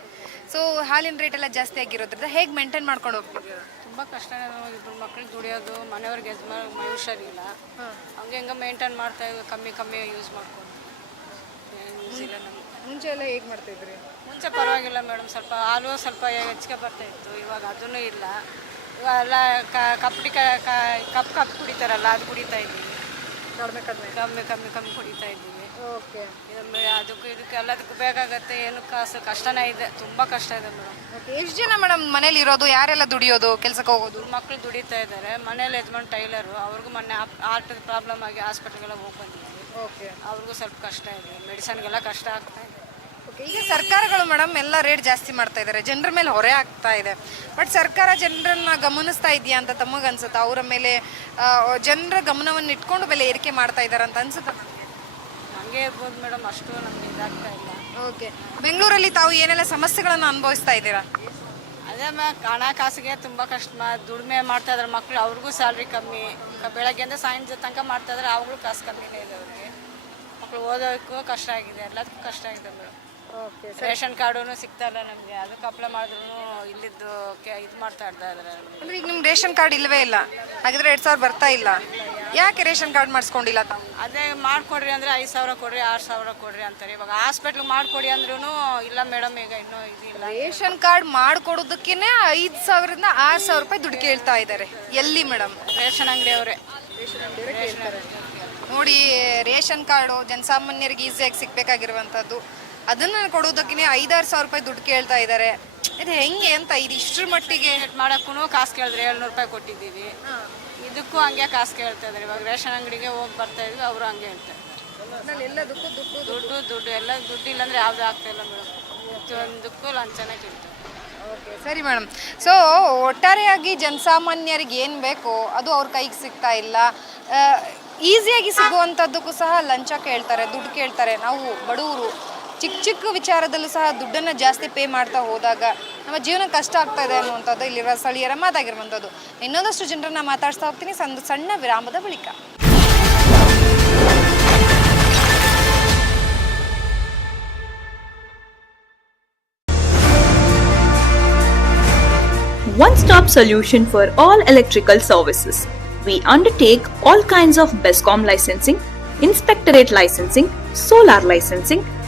ಸೊ ಹಾಲಿನ ರೇಟ್ ಎಲ್ಲ ಜಾಸ್ತಿ ಆಗಿರೋದ್ರಿಂದ ಹೇಗೆ ಮೇಂಟೈನ್ ಮಾಡ್ಕೊಂಡು ಹೋಗ್ತಿದ್ದೀರಾ ತುಂಬ ಕಷ್ಟ ಇಬ್ಬರು ಮಕ್ಳಿಗೆ ದುಡಿಯೋದು ಮನೆಯವ್ರಿಗೆ ಯಜಮಾನ ಮೈ ಹುಷಾರಿಲ್ಲ ಹಂಗೆ ಹೆಂಗೆ ಮೇಂಟೈನ್ ಮಾಡ್ತಾ ಕಮ್ಮಿ ಕಮ್ಮಿ ಯೂಸ್ ಮಾಡ್ಕೊಂಡು. ಯೂಸ್ ಇಲ್ಲ ನಮಗೆ. ಮುಂಚೆ ಎಲ್ಲ ಹೇಗೆ ಮಾಡ್ತಾ ಇದ್ರಿ ಮುಂಚೆ ಪರವಾಗಿಲ್ಲ ಮೇಡಮ್ ಸ್ವಲ್ಪ ಹಾಲು ಸ್ವಲ್ಪ ಹೆಚ್ಚಿಗೆ ಬರ್ತಾ ಇತ್ತು ಇವಾಗ ಅದೂ ಇಲ್ಲ. ಇವಾಗೆಲ್ಲ ಕಪ್ಪಡಿ ಕಪ್ ಕಪ್ ಕುಡಿತಾರಲ್ಲ ಅದು ಕುಡಿತಾ ಇದ್ದೀವಿ. ಕಡಿಮೆ ಕಡಿಮೆ. ಕಮ್ಮಿ ಕಮ್ಮಿ ಕಮ್ಮಿ ಕುಡಿತಾ ಇದ್ದೀವಿ. ಓಕೆ. ಇದನ್ನ ಅದಕ್ಕೂ ಇದಕ್ಕೆ ಎಲ್ಲದಕ್ಕೂ ಬೇಕಾಗತ್ತೆ ಏನು ಕಾಸು ಕಷ್ಟನೇ ಇದೆ. ತುಂಬ ಕಷ್ಟ ಇದೆ ಮೇಡಮ್. ಎಷ್ಟು ಜನ ಮೇಡಮ್ ಮನೇಲಿ ಇರೋದು? ಯಾರೆಲ್ಲ ದುಡಿಯೋದು ಕೆಲ್ಸಕ್ಕೆ ಹೋಗೋದು? ಮಕ್ಕಳು ದುಡಿತಾ ಇದ್ದಾರೆ. ಮನೇಲಿ ಯಜಮಾನ್ ಟೈಲರು. ಅವ್ರಿಗೂ ಮೊನ್ನೆ ಆಟದ ಪ್ರಾಬ್ಲಮ್ ಆಗಿ ಹಾಸ್ಪಿಟ್ಲ್ಗೆಲ್ಲ ಹೋಗಿ ಬಂದಿದ್ದೀವಿ ಓಕೆ. ಅವ್ರಿಗೂ ಸ್ವಲ್ಪ ಕಷ್ಟ ಇದೆ. ಮೆಡಿಸನ್ಗೆಲ್ಲ ಕಷ್ಟ ಆಗ್ತಾ ಇದೆ. ಓಕೆ ಈಗ ಸರ್ಕಾರಗಳು ಮೇಡಮ್ ಎಲ್ಲ ರೇಟ್ ಜಾಸ್ತಿ ಮಾಡ್ತಾ ಇದ್ದಾರೆ. ಜನರ ಮೇಲೆ ಹೊರೆ ಆಗ್ತಾ ಇದೆ. ಬಟ್ ಸರ್ಕಾರ ಜನರನ್ನ ಗಮನಿಸ್ತಾ ಇದೆಯಾ ಅಂತ ತಮಗೆ ಅನ್ಸುತ್ತಾ ಅವರ ಮೇಲೆ ಜನರ ಗಮನವನ್ನು ಇಟ್ಕೊಂಡು ಬೆಲೆ ಏರಿಕೆ ಮಾಡ್ತಾ ಇದ್ದಾರೆ ಅಂತ ಅನ್ಸುತ್ತಾ? ಹಂಗೆ ಇರ್ಬೋದು ಮೇಡಮ್ ಅಷ್ಟು ನಮ್ಗೆ ಇದಾಗ್ತಾ ಇಲ್ಲ. ಓಕೆ. ಬೆಂಗಳೂರಲ್ಲಿ ತಾವು ಏನೆಲ್ಲ ಸಮಸ್ಯೆಗಳನ್ನು ಅನುಭವಿಸ್ತಾ ಇದ್ದೀರಾ? ಅದೇ ಮ ಹಣ ಕಾಸಿಗೆ ತುಂಬ ಕಷ್ಟ ದುಡಿಮೆ ಮಾಡ್ತಾ ಇದ್ದಾರೆ ಮಕ್ಕಳು ಅವ್ರಿಗೂ ಸ್ಯಾಲ್ರಿ ಕಮ್ಮಿ. ಬೆಳಗ್ಗೆಯಿಂದ ಸಾಯಂಕಾಲ ತನಕ ಮಾಡ್ತಾ ಇದ್ದಾರೆ ಅವ್ರಿಗೂ ಕಾಸು ಕಮ್ಮಿನೇ ಇದೆ ಅವ್ರಿಗೆ. ಮಕ್ಕಳು ಓದೋಕ್ಕೂ ಕಷ್ಟ ಆಗಿದೆ ಎಲ್ಲದಕ್ಕೂ ಕಷ್ಟ ಆಗಿದೆ ಮೇಡಮ್. ರೇಷನ್ ಕಾರ್ಡು ಸಿಗ್ತಾ ಇಲ್ಲ ನಮಗೆ. ಅದಕ್ಕೆ ಅಪ್ಲೈ ಮಾಡಿದ್ರು ಇಲ್ಲಿದ್ದು ಇದು ಮಾಡ್ತಾ ಇದ್ದಾರೆ ಅಂದ್ರೆ ಈಗ ನಿಮ್ಗೆ ರೇಷನ್ ಕಾರ್ಡ್ ಇಲ್ಲವೇ ಇಲ್ಲ? ಹಾಗಿದ್ರೆ ಎರಡ್ ಸಾವಿರ ಬರ್ತಾ ಇಲ್ಲ. ಯಾಕೆ ರೇಷನ್ ಕಾರ್ಡ್ ಮಾಡಿಸ್ಕೊಂಡಿಲ್ಲ ತಾವು? ಅದೇ ಮಾಡ್ಕೊಡ್ರಿ ಅಂದರೆ ಐದು ಸಾವಿರ ಕೊಡ್ರಿ ಆರು ಸಾವಿರ ಕೊಡ್ರಿ ಅಂತಾರೆ. ಇವಾಗ ಹಾಸ್ಪಿಟ್ಲ್ ಮಾಡ್ಕೊಡಿ ಅಂದ್ರೂ ಇಲ್ಲ ಮೇಡಮ್ ಈಗ ಇನ್ನೂ ಇದಿಲ್ಲ. ರೇಷನ್ ಕಾರ್ಡ್ ಮಾಡಿಕೊಡೋದಕ್ಕಿನ್ನೇ ಐದು ಸಾವಿರದಿಂದ ಆರು ಸಾವಿರ ರೂಪಾಯಿ ದುಡ್ಡು ಕೇಳ್ತಾ ಇದ್ದಾರೆ. ಎಲ್ಲಿ ಮೇಡಮ್ ರೇಷನ್ ಅಂಗಡಿ ಅವರೇ ನೋಡಿ ರೇಷನ್ ಕಾರ್ಡು ಜನಸಾಮಾನ್ಯರಿಗೆ ಈಸಿಯಾಗಿ ಸಿಗ್ಬೇಕಾಗಿರುವಂಥದ್ದು. ಅದನ್ನ ಕೊಡೋದಕ್ಕೆ ಐದಾರು ಸಾವಿರ ರೂಪಾಯಿ ದುಡ್ಡು ಕೇಳ್ತಾ ಇದ್ದಾರೆ ಇದು ಹೆಂಗೆ ಅಂತ ಇದು ಇಷ್ಟ್ರ ಮಟ್ಟಿಗೆ ಮಾಡೋಕ್ಕೂ ಕಾಸು ಕೇಳಿದ್ರೆ ಏಳ್ನೂರು ರೂಪಾಯಿ ಕೊಟ್ಟಿದ್ದೀವಿ. ಇದಕ್ಕೂ ಹಂಗೆ ಕಾಸು ಕೇಳ್ತಾ ಇದ್ದಾರೆ ಇವಾಗ ರೇಷನ್ ಅಂಗಡಿಗೆ ಹೋಗಿ ಬರ್ತಾ ಇದ್ವಿ ಅವರು ಹಂಗೆ ಹೇಳ್ತಾರೆ ಎಲ್ಲದಕ್ಕೂ ದುಡ್ಡು ದುಡ್ಡು ದುಡ್ಡು ಎಲ್ಲ ದುಡ್ಡು ಇಲ್ಲಾಂದ್ರೆ ಯಾವುದು ಆಗ್ತಾ ಇಲ್ಲ ಮೇಡಮ್. ಪ್ರತಿಯೊಂದಕ್ಕೂ ಲಂಚನೇ ಕೇಳ್ತಾರೆ ಓಕೆ ಸರಿ ಮೇಡಮ್. ಸೊ ಒಟ್ಟಾರೆಯಾಗಿ ಜನಸಾಮಾನ್ಯರಿಗೆ ಏನು ಬೇಕೋ ಅದು ಅವ್ರ ಕೈಗೆ ಸಿಗ್ತಾ ಇಲ್ಲ. ಈಸಿಯಾಗಿ ಸಿಗುವಂಥದ್ದಕ್ಕೂ ಸಹ ಲಂಚ ಕೇಳ್ತಾರೆ ದುಡ್ಡು ಕೇಳ್ತಾರೆ. ನಾವು ಬಡವರು ಚಿಕ್ಕ ಚಿಕ್ಕ ವಿಚಾರದಲ್ಲೂ ಸಹ ದುಡ್ಡನ್ನು ಜಾಸ್ತಿ ಪೇ ಮಾಡ್ತಾ ಹೋದಾಗ ನಮ್ಮ ಜೀವನ ಕಷ್ಟ ಆಗ್ತಾ ಇದೆ ಅನ್ನುವಂಥದ್ದು ಇಲ್ಲಿರುವ ಸ್ಥಳೀಯರ ಮಾತಾಗಿರುವಂಥದ್ದು ಇನ್ನೊಂದಷ್ಟು ಜನರನ್ನ ಮಾತಾಡ್ಸ್ತಾ ಹೋಗ್ತೀನಿ ಸಂದು ಸಣ್ಣ ವಿರಾಮದ ಬಳಿಕ one stop solution for all electrical services. We undertake all kinds of BESCOM licensing, inspectorate licensing, solar licensing,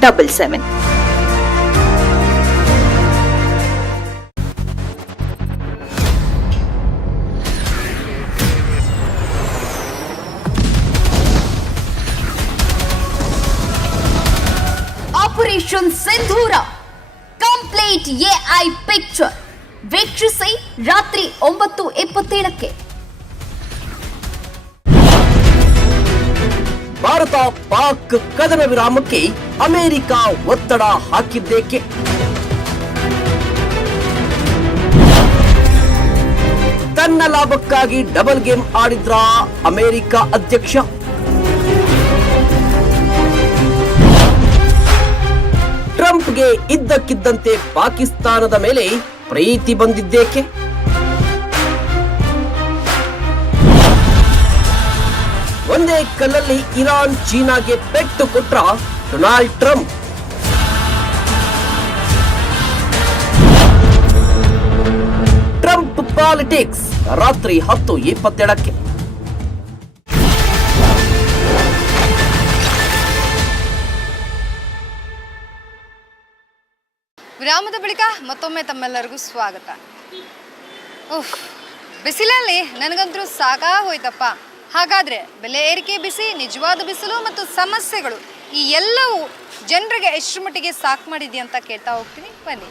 2277. Operation Sindoor complete AI picture ವೀಕ್ಷಿಸಿ ರಾತ್ರಿ ಒಂಬತ್ತು ಇಪ್ಪತ್ತೇಳಕ್ಕೆ ಭಾರತ ಪಾಕ್ ಕದನ ವಿರಾಮಕ್ಕೆ ಅಮೆರಿಕ ಒತ್ತಡ ಹಾಕಿದ್ದೇಕೆ? ತನ್ನ ಲಾಭಕ್ಕಾಗಿ ಡಬಲ್ ಗೇಮ್ ಆಡಿದ್ರ ಅಮೆರಿಕ ಅಧ್ಯಕ್ಷ? ಟ್ರಂಪ್ ನಿಮಗೆ ಇದ್ದಕ್ಕಿದ್ದಂತೆ ಪಾಕಿಸ್ತಾನದ ಮೇಲೆ ಪ್ರೀತಿ ಬಂದಿದ್ದೇಕೆ? ಒಂದೇ ಕಲ್ಲಲ್ಲಿ ಇರಾನ್ ಚೀನಾಗೆ ಪೆಟ್ಟು ಕೊಟ್ಟ ಡೊನಾಲ್ಡ್ ಟ್ರಂಪ್. ಟ್ರಂಪ್ ಪಾಲಿಟಿಕ್ಸ್, ರಾತ್ರಿ ಹತ್ತು ಇಪ್ಪತ್ತೆರಡಕ್ಕೆ ವಿರಾಮದ ಬಳಿಕ ಮತ್ತೊಮ್ಮೆ ತಮ್ಮೆಲ್ಲರಿಗೂ ಸ್ವಾಗತ. ಉಫ್, ಬಿಸಿಲಲ್ಲಿ ನನಗಂತೂ ಸಾಕಾಗೋಯ್ತಪ್ಪ. ಹಾಗಾದ್ರೆ ಬೆಲೆ ಏರಿಕೆ ಬಿಸಿ ನಿಜವಾದ ಬಿಸಿಲು ಮತ್ತು ಸಮಸ್ಯೆಗಳು ಈ ಎಲ್ಲವೂ ಜನರಿಗೆ ಎಷ್ಟು ಮಟ್ಟಿಗೆ ಸಾಕು ಮಾಡಿದ್ಯ ಅಂತ ಕೇಳ್ತಾ ಹೋಗ್ತೀನಿ. ಬನ್ನಿ.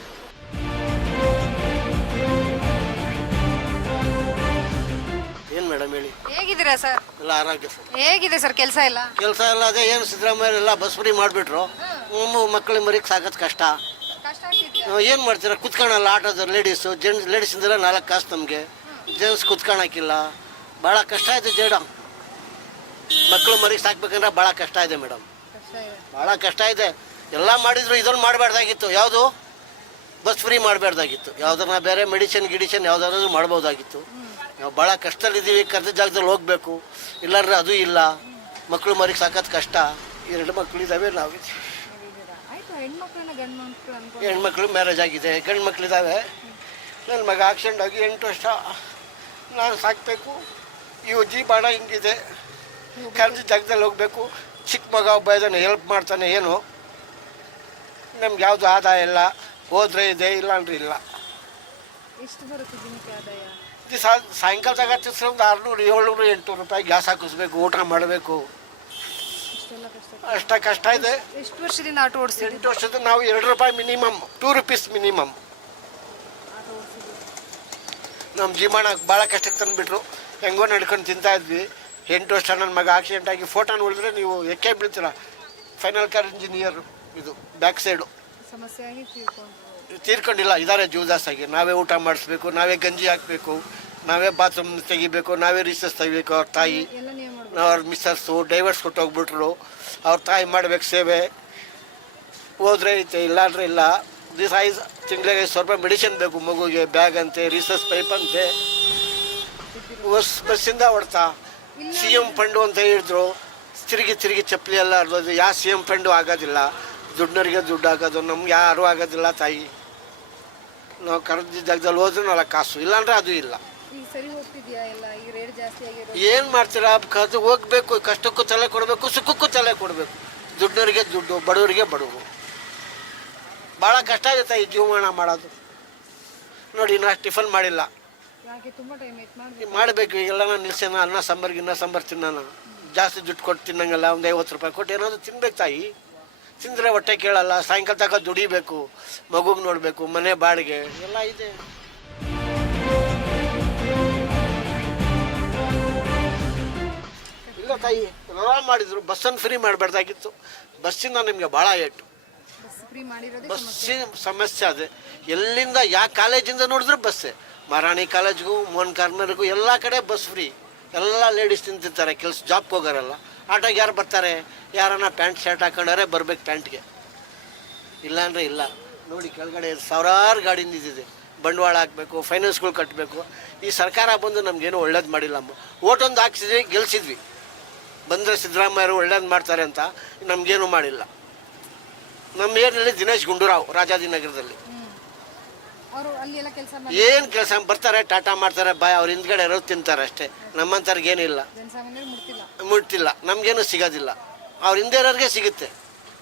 ಏನು ಮೇಡಮ್ ಹೇಳಿ? ಹೇಗಿದ್ದೀರಾ ಸರ್? ಎಲ್ಲ ಆರೋಗ್ಯ ಸರ್. ಹೇಗಿದೆ ಸರ್ ಕೆಲಸ ಇಲ್ಲ ಕೆಲಸ ಇಲ್ಲ ಅದೇ ಏನು ಸಿದ್ದರಾಮಯ್ಯ ಎಲ್ಲ ಬಸ್ ಫ್ರೀ ಮಾಡಿಬಿಟ್ರು. ಮಕ್ಕಳು ಮರಿಗೆ ಸಾಕೋದು ಕಷ್ಟ. ಕಷ್ಟ? ಏನು ಮಾಡ್ತೀರಾ? ಕುತ್ಕೊಳಲ್ಲ ಆಟೋದ ಲೇಡೀಸು ಜೆಂಟ್ಸ್ ಲೇಡೀಸಿಂದೆಲ್ಲ ನಾಲ್ಕು ಕಾಸು ನಮಗೆ. ಜೆಂಟ್ಸ್ ಕುತ್ಕೊಳಕ್ಕಿಲ್ಲ. ಭಾಳ ಕಷ್ಟ ಇದೆ ಮೇಡಮ್ ಮಕ್ಕಳು ಮರಿ ಸಾಕ್ಬೇಕಂದ್ರೆ ಭಾಳ ಕಷ್ಟ ಇದೆ ಮೇಡಮ್ ಭಾಳ ಕಷ್ಟ ಇದೆ. ಎಲ್ಲ ಮಾಡಿದ್ರು ಇದನ್ನು ಮಾಡಬಾರ್ದಾಗಿತ್ತು. ಯಾವುದು? ಬಸ್ ಫ್ರೀ ಮಾಡಬಾರ್ದಾಗಿತ್ತು. ಯಾವ್ದನ್ನ ಬೇರೆ ಮೆಡಿಸಿನ್ ಗಿಡಿಷನ್ ಯಾವ್ದಾದ್ರು ಮಾಡ್ಬೋದಾಗಿತ್ತು. ನಾವು ಭಾಳ ಕಷ್ಟದಲ್ಲಿದ್ದೀವಿ. ಕರೆದ ಜಾಗದಲ್ಲಿ ಹೋಗ್ಬೇಕು. ಇಲ್ಲಾಂದ್ರೆ ಅದು ಇಲ್ಲ. ಮಕ್ಕಳು ಮರಿಗೆ ಸಾಕೋದು ಕಷ್ಟ. ಎರಡು ನಾವು ಗಂಡು ಮಕ್ಳು ಅನ್ಕೊಂಡು ಹೆಣ್ಮಕ್ಳು ಮ್ಯಾರೇಜ್ ಆಗಿದೆ. ಗಂಡು ಮಕ್ಕಳಿದ್ದಾವೆ ನನ್ನ ಮಗ ಆಕ್ಸಿಡೆಂಟ್ ಆಗಿ ಎಂಟು ವರ್ಷ. ನಾನು ಸಾಕಬೇಕು. ಇವು ಜಿ ಬಾಣ ಹಿಂಗಿದೆ. ಕರೆದು ಜಾಗದಲ್ಲಿ ಹೋಗಬೇಕು. ಚಿಕ್ಕ ಮಗ ಒಬ್ಬ ಇದ್ದಾನೆ ಹೆಲ್ಪ್ ಮಾಡ್ತಾನೆ ಏನು? ನಮ್ಗೆ ಯಾವುದು ಆದಾಯ ಇಲ್ಲ. ಹೋದ್ರೆ ಇದೆ ಇಲ್ಲ ಅಂದ್ರೆ ಇಲ್ಲ. ಎಷ್ಟು ಬರುತ್ತೆ ದಿನಕ್ಕೆ ಆದಾಯ? ಇದು ಸಾ ಸಾಯಂಕಾಲದಾಗ ಒಂದು ಆರುನೂರು ಏಳ್ನೂರು ಎಂಟುನೂರು ರೂಪಾಯಿ ಗ್ಯಾಸ್ ಹಾಕಿಸ್ಬೇಕು ಊಟ ಮಾಡಬೇಕು. ಇಷ್ಟೆಲ್ಲ ಕಷ್ಟ. ಅಷ್ಟ ಕಷ್ಟ ಇದೆ. ಎಷ್ಟು ವರ್ಷದಿಂದ ಆಟೋ ಎಂಟು ವರ್ಷದ ನಾವು ಎರಡು ರೂಪಾಯಿ ಮಿನಿಮಮ್ ಟೂ ರುಪೀಸ್ ಮಿನಿಮಮ್. ನಮ್ಮ ಜೀವನ ಭಾಳ ಕಷ್ಟಕ್ಕೆ ತಂದುಬಿಟ್ರು. ಹೆಂಗೋ ನಡ್ಕೊಂಡು ತಿಂತಾ ಇದ್ವಿ. ಎಂಟು ವರ್ಷ ನನ್ನ ಮಗ ಆಕ್ಸಿಡೆಂಟ್ ಆಗಿ ಫೋಟೋನ ನೋಡಿದ್ರೆ ನೀವು ಎಕ್ಕೆ ಬೀಳ್ತೀರ. ಫೈನಲ್ ಕಾರ್ ಇಂಜಿನಿಯರ್ ಇದು ಬ್ಯಾಕ್ ಸೈಡು ಸಮಸ್ಯೆ ಆಗಿ ಇದಾರೆ ತೀರ್ಕೊಂಡಿಲ್ಲ ಇದ್ದಾರೆ ಜೀವದಾಸಾಗಿ ನಾವೇ ಊಟ ಮಾಡಿಸ್ಬೇಕು ನಾವೇ ಗಂಜಿ ಹಾಕಬೇಕು ನಾವೇ ಬಾತ್ರೂಮ್ ತೆಗಿಬೇಕು ನಾವೇ ರಿಸರ್ಸ್ ತೆಗಿಬೇಕು ಅವ್ರ ತಾಯಿ ಅವ್ರ ಮಿಸ್ಸಸ್ಸು ಡೈವರ್ಸ್ ಕೊಟ್ಟು ಹೋಗ್ಬಿಟ್ರು ಅವ್ರ ತಾಯಿ ಮಾಡ್ಬೇಕು ಸೇವೆ. ಹೋದ್ರೆ ಐತೆ ಇಲ್ಲಾಂದ್ರೆ ಇಲ್ಲ. ದಿಸ್ ಐದು ತಿಂಗಳಿಗೆ ಸ್ವಲ್ಪ ಮೆಡಿಸಿನ್ ಬೇಕು ಮಗುಗೆ ಬ್ಯಾಗ್ ಅಂತೆ ರಿಸರ್ಸ್ ಪೈಪ್ ಅಂತೆ. ಬಸ್ ಬಸ್ಸಿಂದ ಹೊಡ್ತಾ ಸಿ ಎಂ ಫಂಡು ಅಂತ ಹೇಳಿದ್ರು. ತಿರುಗಿ ತಿರುಗಿ ಚಪ್ಪಲಿ ಎಲ್ಲ ಹರಿದೋದು ಯಾವ ಸಿ ಎಂ ಫಂಡು ಆಗೋದಿಲ್ಲ. ದುಡ್ಡರಿಗೆ ದುಡ್ಡು ಆಗೋದು ನಮ್ಗೆ ಯಾರೂ ಆಗೋದಿಲ್ಲ ತಾಯಿ. ನಾವು ಕರೆದ ಜಾಗದಲ್ಲಿ ಹೋದ್ರೆ ನಾಲ್ಕು ಕಾಸು ಇಲ್ಲಾಂದ್ರೆ ಅದು ಇಲ್ಲ. ಏನು ಮಾಡ್ತೀರಾ? ಅದು ಹೋಗ್ಬೇಕು ಕಷ್ಟಕ್ಕೂ ತಲೆ ಕೊಡಬೇಕು ಸುಖಕ್ಕೂ ತಲೆ ಕೊಡಬೇಕು. ದುಡ್ಡರಿಗೆ ದುಡ್ಡು ಬಡವರಿಗೆ ಬಡವರು ಭಾಳ ಕಷ್ಟ ಆಗುತ್ತೆ ಈ ಜೀವಮಾನ ಮಾಡೋದು. ನೋಡಿ ನಾ ಟಿಫನ್ ಮಾಡಿಲ್ಲ. ಯಾಕೆ ತುಂಬಾ ಟೈಮ್ ಆಯ್ತು ಮಾಡ್ಬೇಕು. ಮಾಡಬೇಕು ಈಗೆಲ್ಲ ನಾನು ನಿಲ್ಸೇನ ಅನ್ನ ಸಾಂಬಾರ್ ಗಿನ್ನ ಸಾಂಬಾರ್ ತಿನ್ನೋಣ. ಜಾಸ್ತಿ ದುಡ್ಡು ಕೊಟ್ಟು ತಿನ್ನಂಗಲ್ಲ ಒಂದು ಐವತ್ತು ರೂಪಾಯಿ ಕೊಟ್ಟು ಏನಾದ್ರು ತಿನ್ಬೇಕು ತಾಯಿ. ತಿಂದರೆ ಹೊಟ್ಟೆ ಕೇಳಲ್ಲ ಸಾಯಂಕಾಲ ತನಕ ದುಡಿಬೇಕು ಮಗುಗೆ ನೋಡಬೇಕು ಮನೆ ಬಾಡಿಗೆ ಎಲ್ಲ ಇದೆ. ಇಲ್ಲ ತಾಯಿ ಎಲ್ಲ ಮಾಡಿದ್ರು ಬಸ್ಸನ್ನು ಫ್ರೀ ಮಾಡಬಾರ್ದಾಗಿತ್ತು. ಬಸ್ಸಿಂದ ನಿಮಗೆ ಭಾಳ ಏಟು ಬಸ್ಸಿನ ಸಮಸ್ಯೆ. ಅದೇ. ಎಲ್ಲಿಂದ ಯಾವ ಕಾಲೇಜಿಂದ ನೋಡಿದ್ರು ಬಸ್ಸೇ. ಮಹಾರಾಣಿ ಕಾಲೇಜ್ಗೂ, ಮೋಹನ್ ಕಾರ್ನರ್ಗೂ ಎಲ್ಲ ಕಡೆ ಬಸ್ ಫ್ರೀ ಎಲ್ಲ ಲೇಡೀಸ್ ತಿಂತಿರ್ತಾರೆ ಕೆಲಸ ಜಾಬ್ಗೆ ಹೋಗೋರಲ್ಲ. ಆಟೋಗೆ ಯಾರು ಬರ್ತಾರೆ? ಯಾರನ್ನ ಪ್ಯಾಂಟ್ ಶರ್ಟ್ ಹಾಕೊಂಡಾರೆ ಬರ್ಬೇಕು ಪ್ಯಾಂಟ್ಗೆ ಇಲ್ಲಾಂದರೆ ಇಲ್ಲ. ನೋಡಿ ಕೆಳಗಡೆ ಸಾವಿರಾರು ಗಾಡಿ ನಿಂತಿದೆ. ಬಂಡವಾಳ ಹಾಕಬೇಕು ಫೈನಾನ್ಸ್ಗಳು ಕಟ್ಟಬೇಕು ಈ ಸರ್ಕಾರ ಬಂದು ನಮಗೇನು ಒಳ್ಳೇದು ಮಾಡಿಲ್ಲ. ಅಮ್ಮ ಓಟೊಂದು ಹಾಕ್ಸಿದ್ವಿ, ಗೆಲ್ಸಿದ್ವಿ. ಬಂದರೆ ಸಿದ್ದರಾಮಯ್ಯರು ಒಳ್ಳೇದು ಮಾಡ್ತಾರೆ ಅಂತ ನಮಗೇನು ಮಾಡಿಲ್ಲ. ನಮ್ಮ ಏರಿಯಲ್ಲಿ ದಿನೇಶ್ ಗುಂಡೂರಾವ್, ರಾಜಾಜಿನಗರದಲ್ಲಿ ಅವರು ಅಲ್ಲಿ ಎಲ್ಲ ಕೆಲಸ ಮಾಡಿ ಏನು ಕೆಲಸ ಬರ್ತಾರೆ ಟಾಟಾ ಮಾಡ್ತಾರೆ ಬಾಯ್ ಅವ್ರ ಹಿಂದ್ಗಡೆ ಇರೋದು ತಿಂತಾರೆ ಅಷ್ಟೇ. ನಮ್ಮಂಥವ್ರಿಗೆ ಏನಿಲ್ಲ ಮುಟ್ಟಿಲ್ಲ ನಮಗೇನು ಸಿಗೋದಿಲ್ಲ. ಅವ್ರ ಹಿಂದೆ ಇರೋರಿಗೆ ಸಿಗುತ್ತೆ.